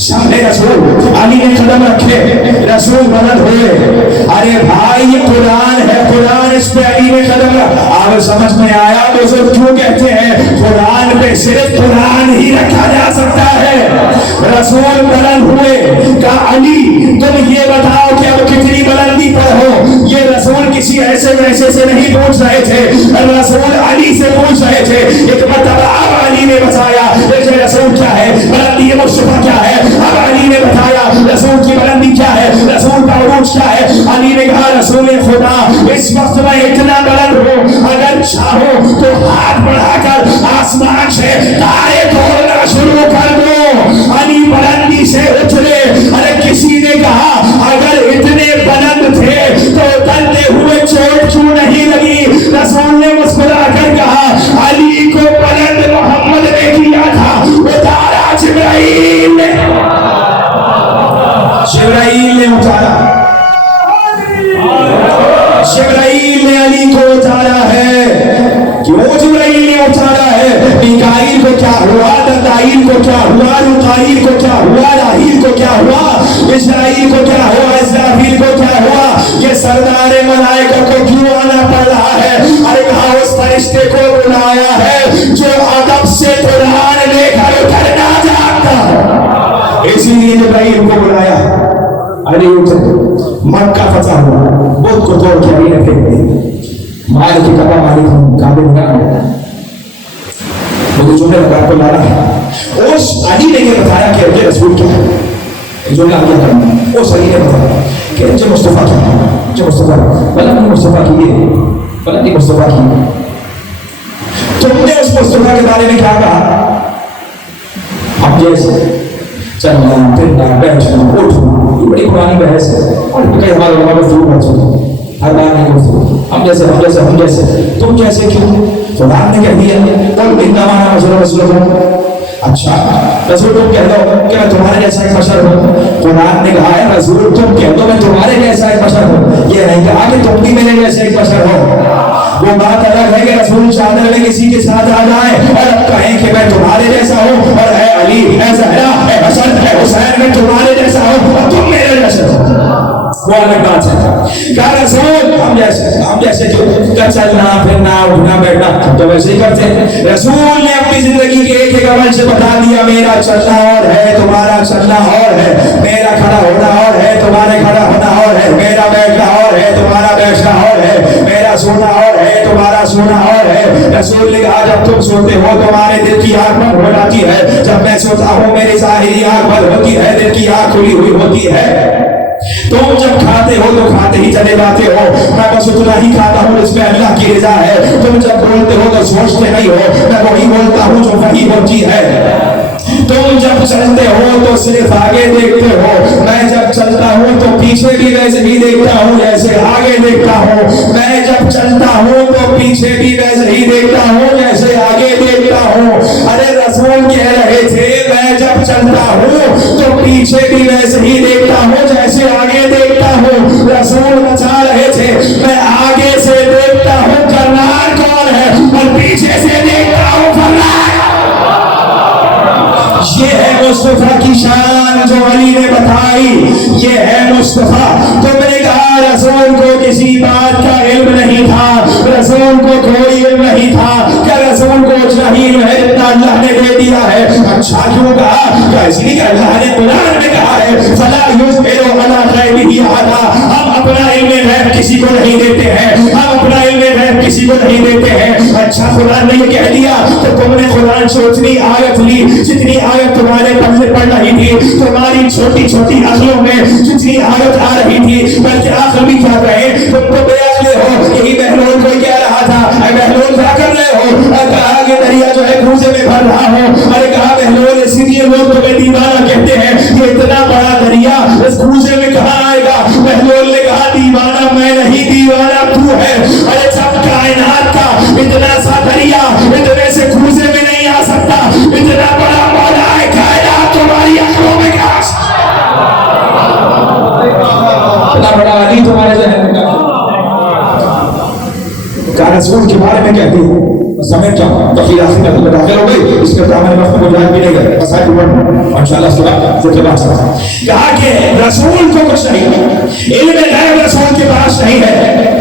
सामने रसूल, अली ने कदम रखे, रसूल बुलंद हुए। अरे भाई ये कुरान है, कुरान इस पे अली ने कदम रखा। अब समझ में आया बुजुर्ग क्यों कहते हैं कुरान पे सिर्फ कुरान ही रखा जा सकता है। रसूल बुलंद हुए, कहा अली तुम ये बताओ कि अब कितनी बुलंदी पर हो। ये रसूल किसी ऐसे वैसे से नहीं पूछ रहे थे, रसूल अली से पूछ रहे थे। एक मतलब अब अली ने बताया रसूल क्या है, बुलंदी علی نے کہا رسول خدا اس وقت میں اتنا بلند ہوں، اگر چاہو تو ہاتھ بڑھا کر آسمان سے تارے توڑنا شروع کر دو۔ علی بلندی سے اچھلے۔ ارے کسی نے کہا اگر اتنے بلند تھے تو ڈرتے ہوئے چوٹ کیوں نہیں لگی؟ رسول نے مسکرا کر کہا علی کو بلند محمد نے کیا تھا، اتارا جبرائیل نے، جبرائیل نے اتارا، جبرائیل نے علی کو اتارا ہے۔ کیوں جبرائیل نے اتارا ہے؟ میکائیل کو کیا ہوا، دتائیل کو کیا ہوا، رقائیل کو کیا ہوا، راہیل کو کیا ہوا، اسرائیل کو کیا ہوا، اسرافیل کو کیا ہوا؟ یہ سردار ملائکہ کو کیوں آنا پڑ رہا ہے؟ ارے کہا اس فرشتے کو بلایا ہے جو ادب سے قرآن لے کر اترنا جانتا ہے، اسی لیے جبرائیل کو بلایا۔ علی اترے، مکہ فتح ہوا، بت کو توڑ کے علی نے پھینک دیا۔ مال کی کبا مالک ہوں کعبے میں گیا، مجھے جملے لگا کو لانا ہے۔ اس علی نے یہ بتایا کہ یہ رسول کیا ہے، جملہ آگے کرنا۔ اس علی نے بتایا کہ جو مصطفیٰ کیا ہے، جو مصطفیٰ بلند مصطفیٰ کی ہے، بلندی مصطفیٰ کی ہے۔ تم نے اس مصطفیٰ کے بارے میں کیا کہا؟ اب جیسے چلنا پھرنا بیٹھنا اٹھنا، یہ بڑی پرانی بحث ہے اور کئی ہمارے علماء کو ضرور بات چلتی ہے، ہر بار نہیں گفتگو ہم جیسے ہم جیسے ہم جیسے تم جیسے کیوں؟ خدا نے کہہ دیا قل انما انا رسول اچھا رسول تم کہہ دو کہ میں تمہارے جیسا ایک بشر ہوں۔ قرآن نے کہا ہے رسول تم کہہ دو میں تمہارے جیسا ایک بشر ہوں، یہ نہیں کہا کہ تم بھی میرے جیسے ایک بشر ہو۔ وہ بات الگ ہے کہ رسول چادر میں کسی کے ساتھ آ جائے اور اب کہیں کہ میں تمہارے جیسا ہوں، اور اے علی اے زہرا اے حسن اے حسین میں تمہارے جیسا ہوں اور تم میرے جیسے ہو، وہ الگ بات ہے۔ کہا رسول ہم جیسے جو چلنا پھرنا اٹھنا بیٹھنا تو ویسے ہی کرتے ہیں۔ رسول نے اپنی زندگی کے ایک ایک عمل سے بتا دیا میرا چلنا اور ہے تمہارا چلنا اور ہے، میرا کھڑا ہونا اور ہے تمہارے کھڑا ہونا اور ہے، میرا بیٹھنا اور ہے تمہارا بیٹھنا اور ہے، میرا سونا اور ہے تمہارا سونا اور ہے۔ رسول نے کہا جب تم سوتے ہو تمہارے دل کی آنکھ بند ہو جاتی ہے، جب میں سوتا ہوں میری ظاہری آنکھ بند ہوتی ہے، دل کی آنکھ کھلی ہوئی ہوتی ہے۔ تم جب کھاتے ہو تو کھاتے ہی چلے جاتے ہو، میں بس اتنا ہی کھاتا ہوں جس میں اللہ کی رضا ہے۔ تم جب بولتے ہو تو سوچتے نہیں ہو، میں وہی بولتا ہوں جو وہی ہوتی ہے۔ تم جب چلتے ہو تو صرف آگے دیکھتے ہو، میں جب چلتا ہوں تو پیچھے بھی ویسے ہی دیکھتا ہوں جیسے آگے دیکھتا ہوں، میں جب چلتا ہوں تو پیچھے بھی ویسے ہی دیکھتا ہوں جیسے آگے دیکھتا ہوں۔ ارے رسول کہہ رہے تھے میں جب چلتا ہوں تو پیچھے بھی ویسے ہی دیکھتا ہوں جیسے آگے دیکھتا ہوں۔ رسول بتا رہے تھے میں آگے سے دیکھتا ہوں کرنار کون ہے اور پیچھے سے دیکھتا ہوں فرار۔ یہ ہے مصطفیٰ کی شان جو علی نے بتائی، یہ ہے مصطفیٰ۔ تم نے کہا رسول کو کسی بات کا علم نہیں تھا، رسول کو کوئی علم نہیں تھا، کیا رسول کو اتنا ہی علم ہے جتنا اللہ نے دے دیا ہے؟ اچھا کیوں کہا؟ کہ اس لیے کہ اللہ نے قرآن میں کہا ہے فلا یظہر علی غیبہ احدا، ہم اپنا علم غیب کسی کو نہیں دیتے ہیں، ہم اپنا علم غیب کسی کو نہیں دیتے ہیں۔ اچھا قرآن نے یہ کہہ دیا تو تم نے قرآن سے اتنی آیت لی جتنی آیت تمہارے پڑھنے پڑ رہی تھی، تمہاری چھوٹی چھوٹی عقلوں میں جتنی آیت آ رہی تھی، بلکہ عقل بھی کیا کہے، تم تو بے عقلے ہو۔ یہی بہلول کو کہہ رہا تھا اے بہلول کیا کر رہے ہو؟ کہا کہ دریا جو ہے کوزے میں بھر رہا ہو۔ ارے کہا بہلول اسی لیے لوگ تمہیں دیوانہ کہتے ہیں، یہ اتنا بڑا دریا اس کوزے میں کہاں آئے گا؟ بہلول نے کہا دیوانہ میں نہیں دیوانہ تو ہے۔ ارے سب کائنات کا اتنا سا دریا اتنے سے کوزے میں نہیں آ سکتا، اتنا بڑا مولا ہے کائنات تمہاری آنکھوں میں کیا اتنا بڑا علی تمہارے ذہن میں کیا رسول کے بارے میں کہتے ہیں؟ سمجھ جاؤ تفصیل آخر میں داخل ہو گئی، اس کے ہمارے وقت میں جائے بھی نہیں گئے مسائل اوپر انشاءاللہ صبح ذکر بات کریں۔ کہا کہ رسول کو کچھ نہیں، علم غیب رسول کے پاس نہیں ہے،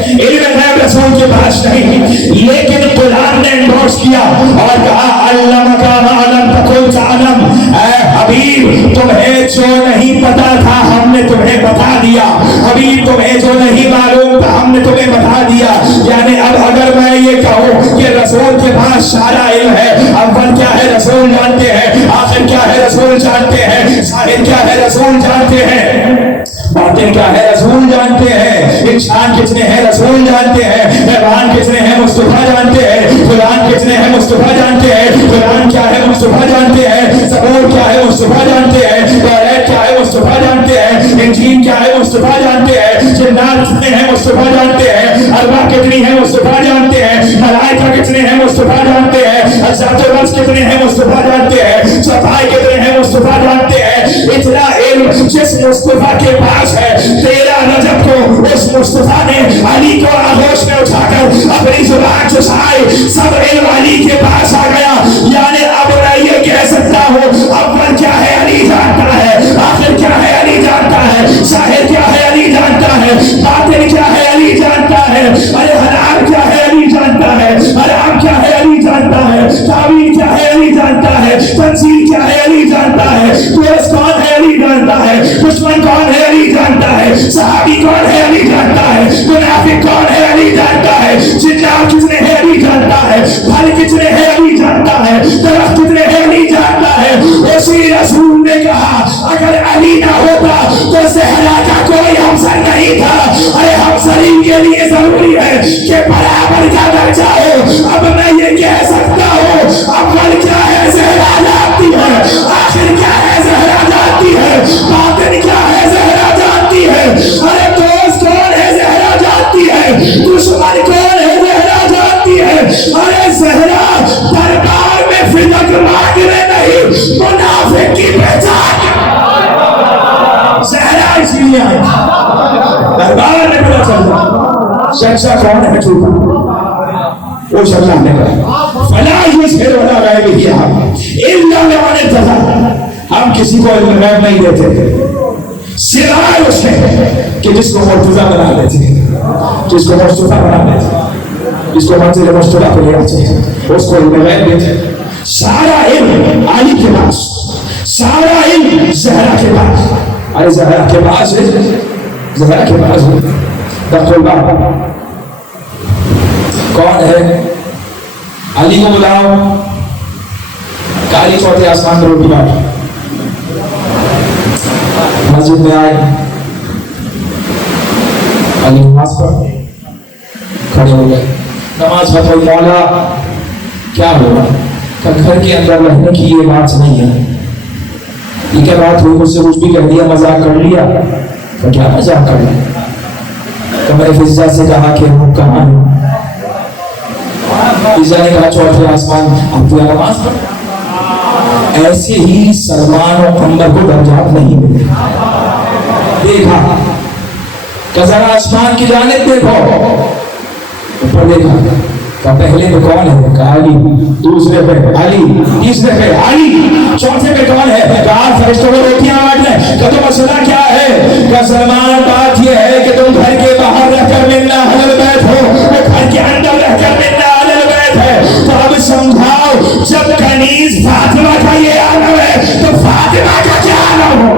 علم غیب رسول کے پاس نہیں، لیکن قرآن نے انڈورس کیا اور کہا علمک ما لم تکن تعلم، اے حبیب تمہیں جو نہیں پتا تھا ہم نے تمہیں بتا دیا، حبیب تمہیں جو نہیں معلوم تھا ہم نے تمہیں بتا دیا۔ یعنی اب اگر میں یہ کہوں کہ رسول کے پاس سارا علم ہے، اول کیا ہے رسول جانتے ہیں، آخر کیا ہے رسول جانتے ہیں، ظاہر کیا ہے رسول جانتے ہیں، बातें क्या है रसूल जानते हैं, इंसान कितने हैं रसूल जानते हैं, कुरान कितने हैं मुस्तफा जानते हैं, कुरान कितने हैं मुस्तफा जानते हैं, कुरान क्या है मुस्तफा जानते हैं, ज़बूर क्या है मुस्तफा जानते हैं, तौरात क्या है मुस्तफा जानते हैं, इंजील क्या है मुस्तफा जानते हैं, जिन्नात कितने हैं मुस्तफा जानते हैं, अरवा कितनी है मुस्तफा जानते हैं, मलाइका कितने हैं मुस्तफा जानते हैं, अज़ातुल वज़ कितने हैं मुस्तफा जानते हैं, चौपाई कितने हैं मुस्तफा जानते हैं। इतना इल्म जिस मुस्तफा के पास है, 13 रजब को उस मुस्तफा ने अली को आगोश में उठाकर अपनी जुबान चुसाई, सब इल्म अली के पास आ गया। यानी अब मैं ये कह सकता हूँ अव्वल क्या है अली जानता है, आखिर क्या है अली जानता है, ज़ाहिर क्या है अली जानता है, बातिन क्या है अली जानता है, अरे हलाल क्या है अली जानता है, हराम क्या है अली जानता है, तावील क्या है अली जानता है, तंजील क्या है अली जानता है, दोस्त कौन है अली जानता है, दुश्मन कौन है अली जानता है, सहाबी कौन है अली जानता है, मुनाफिक कौन है अली जानता है, जिन्नात कितने हैं अली जानता है, फल कितने हैं अली जानता है, दरख्त कितने हैं अली जानता है। उसी रसूल ने कहा अगर अली ना होता तो ज़हरा का कोई हमसर नहीं था। अरे हमसरी के लिए जरूरी है कि बराबर का दर्जा हो। अब मैं ये कह सकता हूँ अव्वल क्या है ज़हरा जानती है, आखिर क्या है ज़हरा जानती है, बातिन क्या है ज़हरा जानती है, अरे दोस्त कौन है ज़हरा जानती है, दुश्मन कौन है ज़हरा जानती है। अरे ज़हरा दरबार में फिदक मांगने नहीं, मुनाफिक की पहचान ज़हरा इसलिए है, दरबार में पता चलता शख्सा कौन है झूठा, वो शख्सा ने कहा फला युज़हिर वला गैब हिया इल्ला लिमन इर्तज़ा। हम किसी को इल्म गैब नहीं देते सिवाय उसके कि जिसको मुर्तज़ा बना लेते, जिसको मुस्तफा बना लेते, जिसको मंज़िल मुस्तफा पे ले आते हैं, उसको इल्म गैब देते। सारा इल्म अली के पास, सारा इल्म ज़हरा के पास। अरे ज़हरा के पास है, ज़हरा के पास है। दखल बाप कौन है? अली को बुलाओ, काली चौथे आसमान पर रोटी बांट। मस्जिद में आए, अली नमाज पढ़ खड़े हो गए, नमाज पढ़ो मौला क्या होगा? घर के अंदर रहने की ये बात नहीं है, ये क्या बात हुई? मुझसे कुछ भी कह दिया, मजाक कर लिया, तो क्या मजाक कर लिया? तो मैंने फिजा से कहा कि वो कहाँ है? फिजा ने कहा चौथे आसमान। अब तो नमाज पढ़। ऐसे ही सलमान और अंबर को दर्जात नहीं मिले। देखा जरा आसमान की जानिब देखो, ऊपर देखा का पहले पे कौन है? का अली, दूसरे पे अली, तीसरे पे अली, चौथे पे कौन है? कहा फरिश्तों को रोटियां बांटने का। तो मसला क्या है? का सलमान बात यह है कि तुम घर के बाहर रहकर मिलना अहल बैत हो, वो घर के अंदर रहकर मिलना अहल बैत है। तो अब समझाओ, जब कनीज फातिमा का ये आलम है तो फातिमा का क्या आलम हो?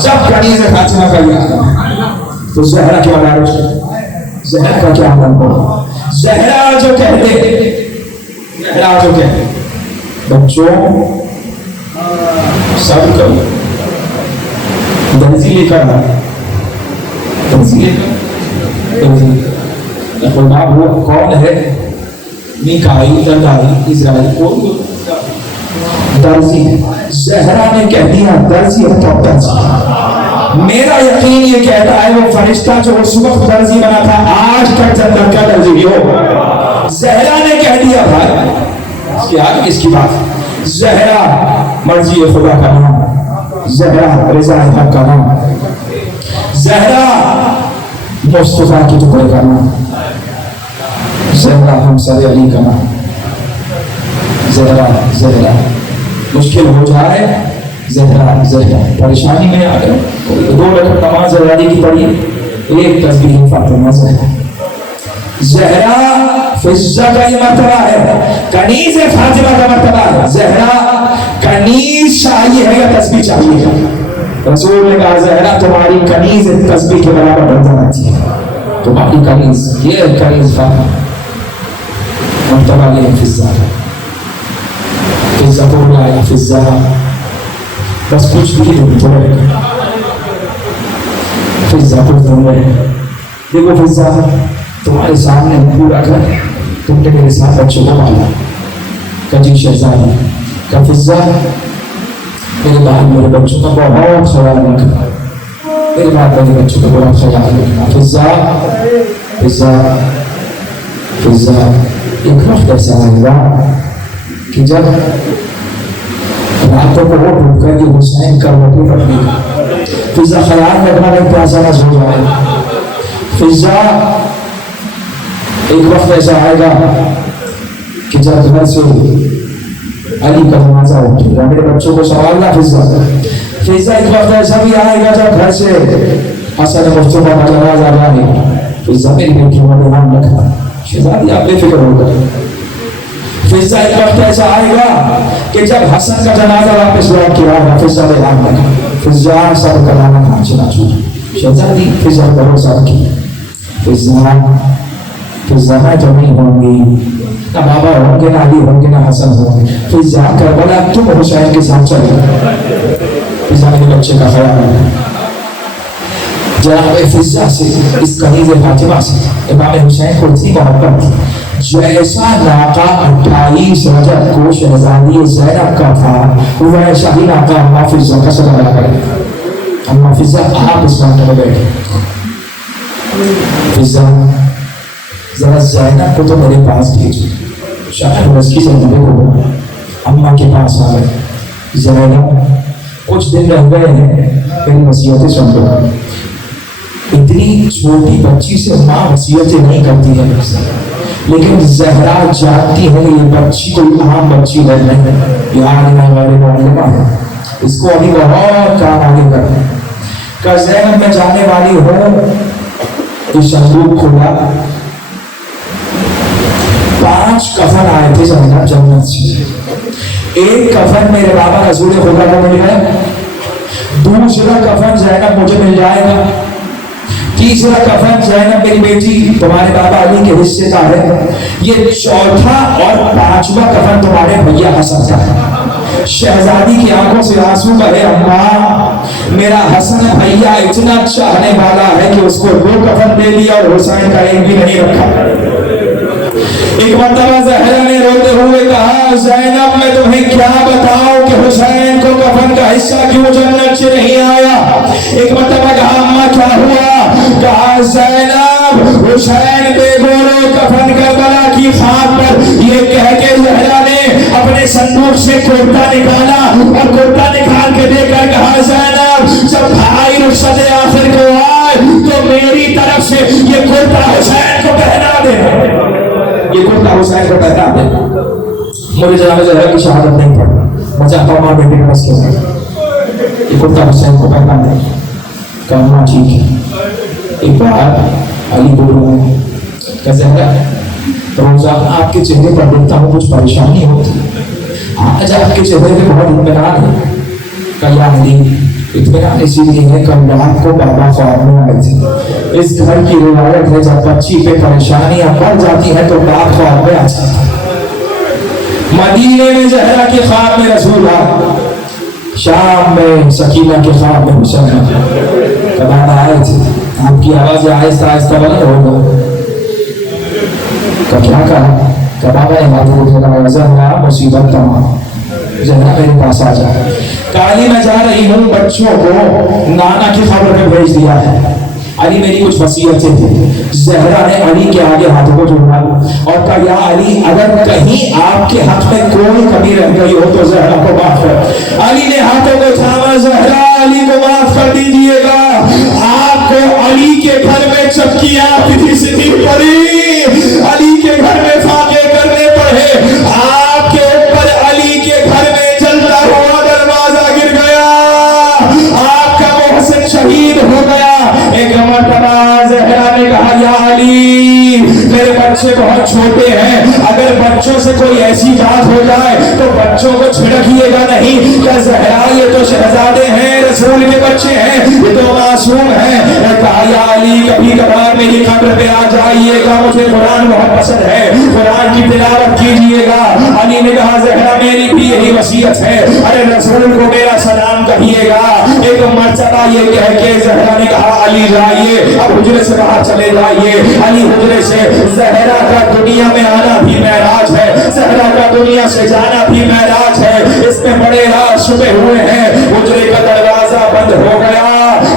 जब कनीज फातिमा का ये आलम है तो ज़हरा क्या आलम है? ज़हरा का क्या आलम हो? ज़हरा जो कहते, ज़हरा जो कहते बच्चों सब करो, दर्जी लेकर दर्जी वो कौन है? मिकाईल, दर्जी, इज़राइल को दर्जी। ज़हरा ने कह दिया दर्जी है तो दर्जी। मेरा यकीन ये कहता है वो फरिश्ता जो उस वक्त दर्जी बना था आज तक जन्नत का दर्जी भी हो। ज़हरा ने कह दिया भाई, इसके आगे किसकी बात? ज़हरा मर्जी खुदा का नाम, ज़हरा रिज़ा हक का नाम, ज़हरा मुस्तफा की टुकड़े का नाम, ज़हरा हमसर अली का नाम। ज़हरा ज़हरा मुश्किल हो जाए, ज़हरा ज़हरा परेशानी में आ गए, कोई 2 रकात नमाज ज़हरा की पढ़ी, एक तस्बीह फातिमा ज़हरा। ज़हरा फिज़्ज़ा का ये मर्तबा है, कनीज़ फातिमा का मर्तबा है। ज़हरा कनीज़ चाहिए है या तस्बीह चाहिए? रसूल ने कहा ज़हरा तुम्हारी कनीज़ तस्बीह के बराबर बन जाती है, तुम्हारी कनीज़ ये कनीज़ फातिमा मर्तबा ये फिज़्ज़ा, फिज़्ज़ा तो लाया फिज़्ज़ा بس کچھ بھی نہیں تھوڑے فضا کو دم ہے. دیکھو فضا تمہارے سامنے پورا گھر, تم نے میرے ساتھ بچوں کو پالا. کجی شہزادی کا فضا میرے بعد میرے بچوں کا بہت خیال رکھنا, میرے بعد میرے بچوں کا بہت خیال رکھنا. فضا فضا فضا ایک وقت ایسا آئے گا کہ جب راتوں کو وہ ڈوب کر کے حسین کا روٹی پڑنے گا. فضا خیال رکھنا نہیں پیاسا نہ سو جائے. فضا ایک وقت ایسا آئے گا کہ جب گھر سے علی کا جنازہ اٹھے گا, میرے بچوں کو سنبھالنا. فضا ایک وقت ایسا بھی آئے گا جب گھر سے حسن مصطفیٰ کا جنازہ آئے گا. فضا میری بیٹیوں کا دھیان رکھنا. شہزادی آپ بے فکر ہو گئے. فضا ایک وقت ایسا آئے گا کہ جب حسن کا جنازہ واپس لوٹ کے آئے گا, فضا نے دھیان رکھا. فضا سب کا نام کہاں چلا چھوڑا. شہزادی فضا بھروسہ رکھی. فضا فضا میں تو نہیں ہوں گی, نہ بابا ہوں گے, نہ علی ہوں گے, نہ حسن ہوں گے. فضا کربلا تم حسین کے ساتھ چلے. فضا میرے بچے کا خیال ہے. جناب فضا سے اس کنیز فاطمہ سے امام حسین کو اتنی محبت تھی, جیسا ناقہ 28 رجب کو شہزادی زینب کا تھا ویسا ہی ناقہ اماں فضا کا صدر کرے. اماں فضا آپ اس بات میں بیٹھے. فضا ذرا زینب کو تو میرے پاس بھیجو. شاید اس کی زندگی کو اماں کے پاس آ گئے. زینب کچھ دن رہ گئے ہیں, میری وصیتیں سن لو. اتنی چھوٹی بچی سے ماں وصیتیں نہیں کرتی ہے, لیکن زہرا جانتی ہے یہ بچی کوئی عام بچی نہیں ہے. یہاں والے معلومہ ہے, اس کو ابھی بہت کام آگے کرنا ہے. کہ زینب میں جانے والی ہوں, یہ صندوق کھولا, 5 کفن آئے تھے زینب جنت سے. ایک کفن میرے بابا رسول خدا کو مل گیا, دوسرا کفن زینب مجھے مل جائے گا, تیسرا کفن زینب میری بیٹی تمہارے بابا علی کے حصے کا ہے, یہ چوتھا اور 5واں کفن تمہارے بھیا حسن کا ہے. شہزادی کی آنکھوں سے آنسو کا ہے, اماں میرا حسن بھیا اتنا چاہنے والا ہے کہ اس کو 2 کفن دے دیا اور حسین کا ایک بھی نہیں رکھا. ایک مرتبہ زہرا نے روتے ہوئے کہا, زینب میں تمہیں کیا بتاؤں کہ حسین کو کفن کا حصہ کیوں جنت سے نہیں آیا. ایک مرتبہ کہا, اماں کیا ہوا. کہا, زینب حسین بے گولو کفن کربلا کی خاک پر. یہ کہہ کے زہرا نے اپنے صندوق سے کرتا نکالا اور کرتا نکال کے دے کر کہا, زینب جب بھائی رخصت آخر کو آئے تو میری طرف سے یہ کرتا حسین کو پہنا دے. یہ کرتا حسین کو پہنا دے. مجھے جناب زہرا کی شہادت نہیں پڑھنا, میں چاہتا ہوں ماں بیٹے کے بس کے ساتھ یہ کرتا حسین کو پہنا دے. کہنا ٹھیک ہے. ایک بار علی بول رہے ہیں کہ زہرا روزہ آپ کے چہرے پر دیکھتا ہوں کچھ پریشانی ہوتی, آج آپ کے چہرے پہ بہت اطمینان ہے. کہ یا علی اطمینان اسی لیے ہے کہ رات کو بابا خواب میں آئے تھے. اس گھر کی روایت ہے جب بچی پہ پریشانیاں بڑھ جاتی ہیں تو باپ خواب میں آ جاتا ہے. مدینے میں زہرا کے خواب میں رسول آئے, شام میں سکینہ کے خواب میں حسین کا بابا آئے تھے. آپ کی آواز آہستہ آہستہ بند ہوگا. تو کیا کہا کہ بابا نے ہاتھ اٹھایا, زہرا مصیبت تمام, زہرا میرے پاس آ جائے. علی میں جا رہی ہوں, بچوں کو نانا کی خبر پہ بھیج دیا ہے. علی میری کچھ وصیتیں تھیں. زہرا نے علی کے آگے ہاتھوں کو جوڑا اور کہا, یا علی اگر کہیں آپ کے حق میں کوئی کمی رہ گئی ہو تو زہرا کو معاف کر. علی نے ہاتھوں کو تھاما, زہرا علی کو معاف کر دیجیے گا. آپ کو علی کے گھر میں چپکیاں پھستی پڑی, علی کے گھر میں فاقے کرنے پڑے, آپ کے اوپر علی کے گھر میں جلتا ہوا دروازہ گر گیا, آپ کا محسن شہید ہو گیا. ایک مرتبہ زہرا نے کہا, یا علی میرے بچے بہت چھوٹے ہیں, اگر بچوں سے کوئی ایسی بات ہو جائے تو بچوں کو چھڑکیے گا نہیں. کہ زہرا یہ تو شہزادے ہیں, رسول کے بچے ہیں, یہ تو معصوم ہیں. کہا, یا علی کبھی کبھار میری قبر پہ آ جائیے گا, مجھے قرآن بہت پسند ہے, قرآن کی تلاوت کیجیے گا. علی نے کہا, زہرا میری بھی یہی वसीयत है, अरे रसूल को मेरा सलाम कहिएगा। एक मर्तबा ये कह के ज़हरा ने कहा अली जाइए, अब हुजरे से बाहर चले जाइए। अली हुजरे से, ज़हरा का दुनिया में आना भी मेराज है, ज़हरा का दुनिया से जाना भी मेराज है। इसमें बड़े राज छुपे हुए हैं। हुजरे का दरवाजा बंद हो गया,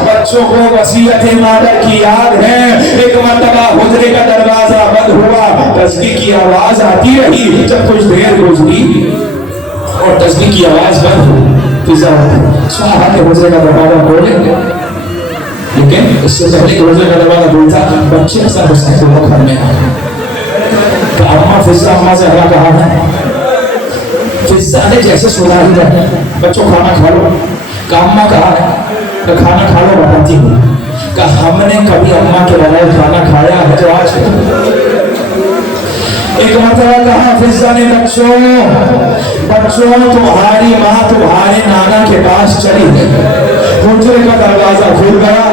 बच्चों को वसीयत मादर की याद है। एक मर्तबा हुजरे का दरवाजा बंद हुआ, तस्बीह की आवाज आती रही। जब कुछ देर गुजरी और तस्बीह की आवाज बंद हुई, फिजा सहाबा के हुजरे का दरवाजा खोलेंगे, लेकिन इससे पहले कि हुजरे का दरवाजा खुलता, बच्चे हसन हुसैन को घर में आए। तो अम्मा फिजा, अम्मा ज़हरा कहा है। फिजा ने जैसे सुना ही है, बच्चों खाना खा लो। अम्मा कहा है तो खाना खा लो, बताती हूँ। कहा हमने कभी अम्मा के बगैर खाना खाया है तो आज एक मरतबा कहा फिजा ने, बच्चों तुम्हारी माँ तुम्हारे नाना के पास चली गई। हुजरे का दरवाजा खुल गया,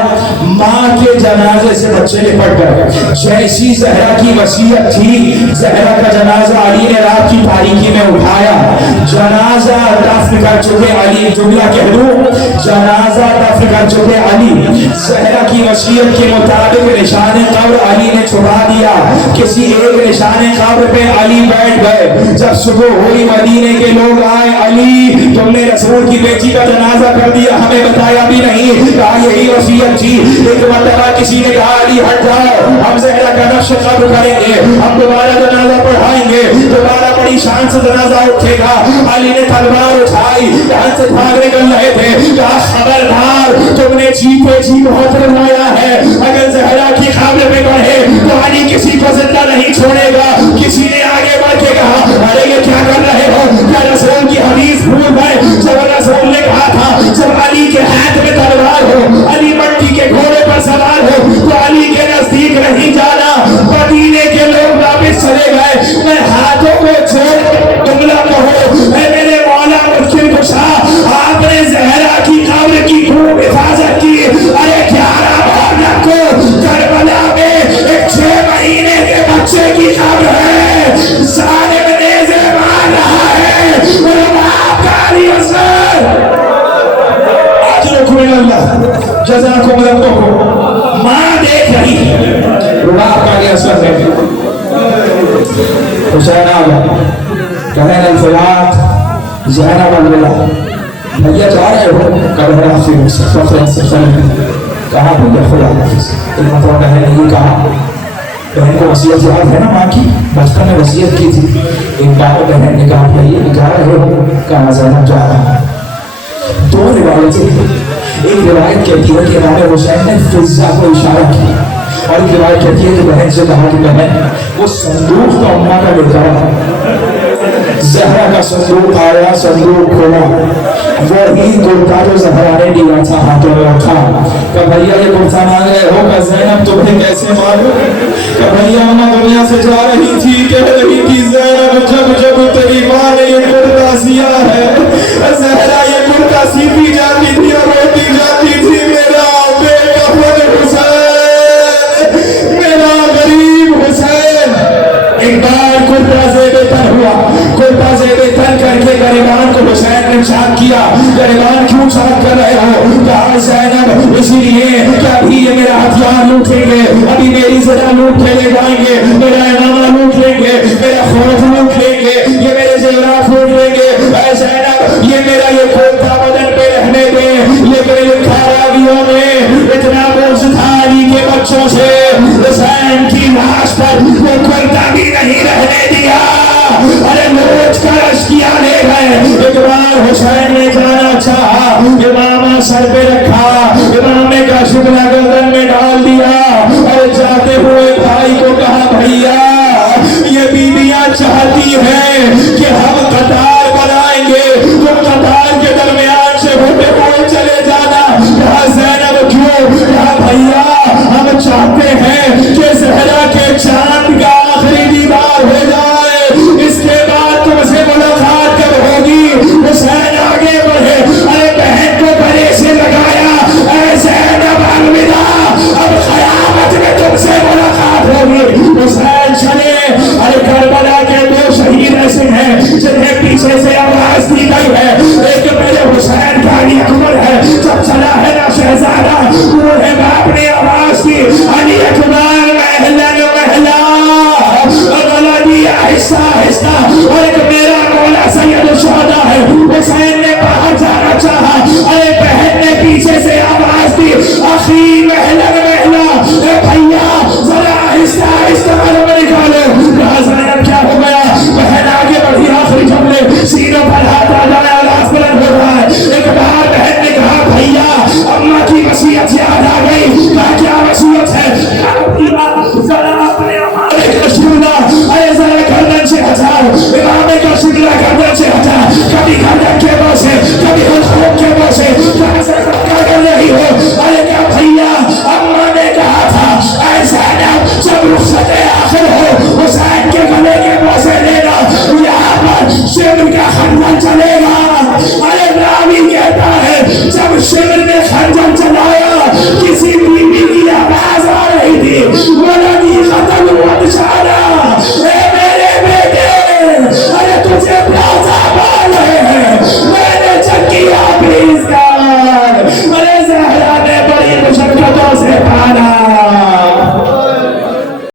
माँ के जनाजे से बच्चे निपट गए। जैसी ज़हरा की वसीयत थी, ज़हरा का जनाजा अली ने रात की तारीकी में उठाया। जनाजा दफन कर चुके अली, जुमला कह दूं, जनाजा दफन कर चुके अली। ज़हरा की वसीयत के मुताबिक निशाने कब्र अली ने छुपा दिया। किसी एक निशाने कब्र पे अली बैठ गए। जब सुबह हुई, मदीने के लोग आए, अली तुमने रसूल की बेटी का जनाजा कर दिया, हमें बताया भी नहीं। कहा यही वसीयत थी। एक मरतबा किसी ने कहा अली हट जाओ, हम ज़हरा का नक्श कब्र करेंगे, हम दोबारा जनाजा पढ़ाएंगे, दोबारा बड़ी शान से जनाजा उठेगा। अली ने तलवार उठाई, जहां से भागने निकल रहे थे, कहा खबरदार, तुमने जीते जी बहुत रवाया है। अगर ज़हरा की कब्र में बढ़े तो अली किसी को जिंदा नहीं छोड़ेगा। किसी ने आगे बढ़ के कहा अरे ये क्या कर रहे हो, क्या रसूल की हदीस भूल गए? जब रसूल ने कहा था जब अली के हाथ में तलवार हो, अली मट्टी के घोड़े पर सवार हो, तो अली के नजदीक नहीं जाना। मदीने के लोग वापस चले गए। मैं हाथों को छोड़ जुमला कहो, मेरे मौला मुश्किल कुशा, आपने ज़हरा की कब्र की खूब हिफाजत की। अरे 11 मुहर्रम को करबला में एक 6 महीने के बच्चे की कब्र है, जालिम नेज़े मार रहा है। माँ देख रही है, भैया जा रहे हो, कहा भैया खुदा नहीं कहा। बहन को वसीयत याद है ना माँ की, बचपन में वसीयत की थी। एक बार बहन ने कहा भैया जा रहे हो, कहा ज़ैनब जा रहा। दो रिवायतें, एक रिवायत कहती है कि इमाम हुसैन ने फिजा को इशारा किया, और एक रिवायत कहती है कि बहन से कहा कि बहन वो संदूक तो अम्मा का लेकर ज़हरा का संदूक आया, संदूक खोला, वही कुर्ता जो ज़हरा ने दिया था हाथों में रखा। कहा भैया ये कुर्ता मांग रहे हो, कहा ज़ैनब तुम्हें कैसे मालूम? कहा भैया अम्मा दुनिया से जा रही थी, कह रही थी ज़ैनब जब जब तेरी माँ ने ये कुर्ता सिया है, ज़हरा ये कुर्ता सीती जाती थी और रोती जाती थी। मेरा बेकफन हुसैन, मेरा गरीब हुसैन। एक बार कुर्ता से बेहतर हुआ, कुर्ता से बेहतर करके गरीबान को हुसैन ने साथ किया। गरीबान क्यों साथ कर रहे हो? कहा ज़ैनब इसीलिए कि अभी ये मेरा हथियार लूटेंगे, अभी मेरी ज़रा लूट के ले जाएंगे, मेरा इनामा लूट लेंगे, मेरा खौफ लूट लेंगे, ये मेरे ज़ेवरात लूट लेंगे। ज़ैनब ये मेरा ये कुर्ता बदन पे रहने दे। लेकिन इन खराबियों में इतना बोझ था अली के बच्चों से, हुसैन की लाश पर वो कुर्ता भी नहीं रहने दिया। अरे लोच का रश्किया ले गए। एक बार हुसैन ने जाना चाहा, इमामा सर पे रखा, इमाम ने का शुक्ला गर्दन में डाल दिया, और जाते हुए भाई को कहा भैया ये बीबियां चाहती हैं कि हम कतार बनाएंगे, तुम कतार के दरमियान से होते हुए चले जाना। कहा ज़ैनब क्यों? कहा भैया हम चाहते हैं कि ज़हरा के चांद का आखिरी दीदार हो जाए, इसके बाद तुमसे मुलाकात कब होगी? हुसैन आगे बढ़े, अरे बहन को गले से लगाया, अरे ज़ैनब अलविदा, अब क़यामत में तुमसे मुलाकात होगी। हुसैन चले। अरे करबला के 2 शहीद ऐसे हैं जिन्हें पीछे गई है। एक मेरे हुसैन का अली अकबर है, जब चला है ना शहजादा, बूढ़े बाप ने आवाज की, अली अकबर महलन महला, आहिस्ता आहिस्ता। और एक मेरा मौला सैयद शुहदा है, हुसैन ने बाहर जाना चाहा, अरे बहन ने पीछे से आवाज दी, अखी महलन महला, भैया जरा आहिस्ता आहिस्ता कदम निकालो। क्या हो गया? बहन आगे बढ़ी, आखिरी जमले सीनों पर हाथ आ जाए, आवाज बुलंद हो रहा है। एक बार बहन ने कहा, भैया अम्मा की वसीयत याद आ गई। क्या वसीयत है? जरा अपने हमारे को छूना, अरे जरा गर्दन से हटाओ, इमामे का शिकला गर्दन से हटा, कभी गर्दन के मुंह से, कभी हथों के मुंह से, कहां से क्या कर रही हो? अरे क्या भैया, अम्मा ने कहा था ऐसा ना, जब रुखसत आखिर हो हुसैन के गले के मुंह से लेना, यहाँ पर शिविर का खंजर चलेगा। अरे रावी कहता है, जब शिविर ने खंजर चलाया, किसी बीवी की आवाज आ रही थी, वलदी खत्म हुआ बेचारा, मेरे बेटे, अरे तुझे प्यासा बोल रहे हैं, मैंने चकिया प्लीज कर। अरे ज़हरा ने बड़ी मुशक्क़तों से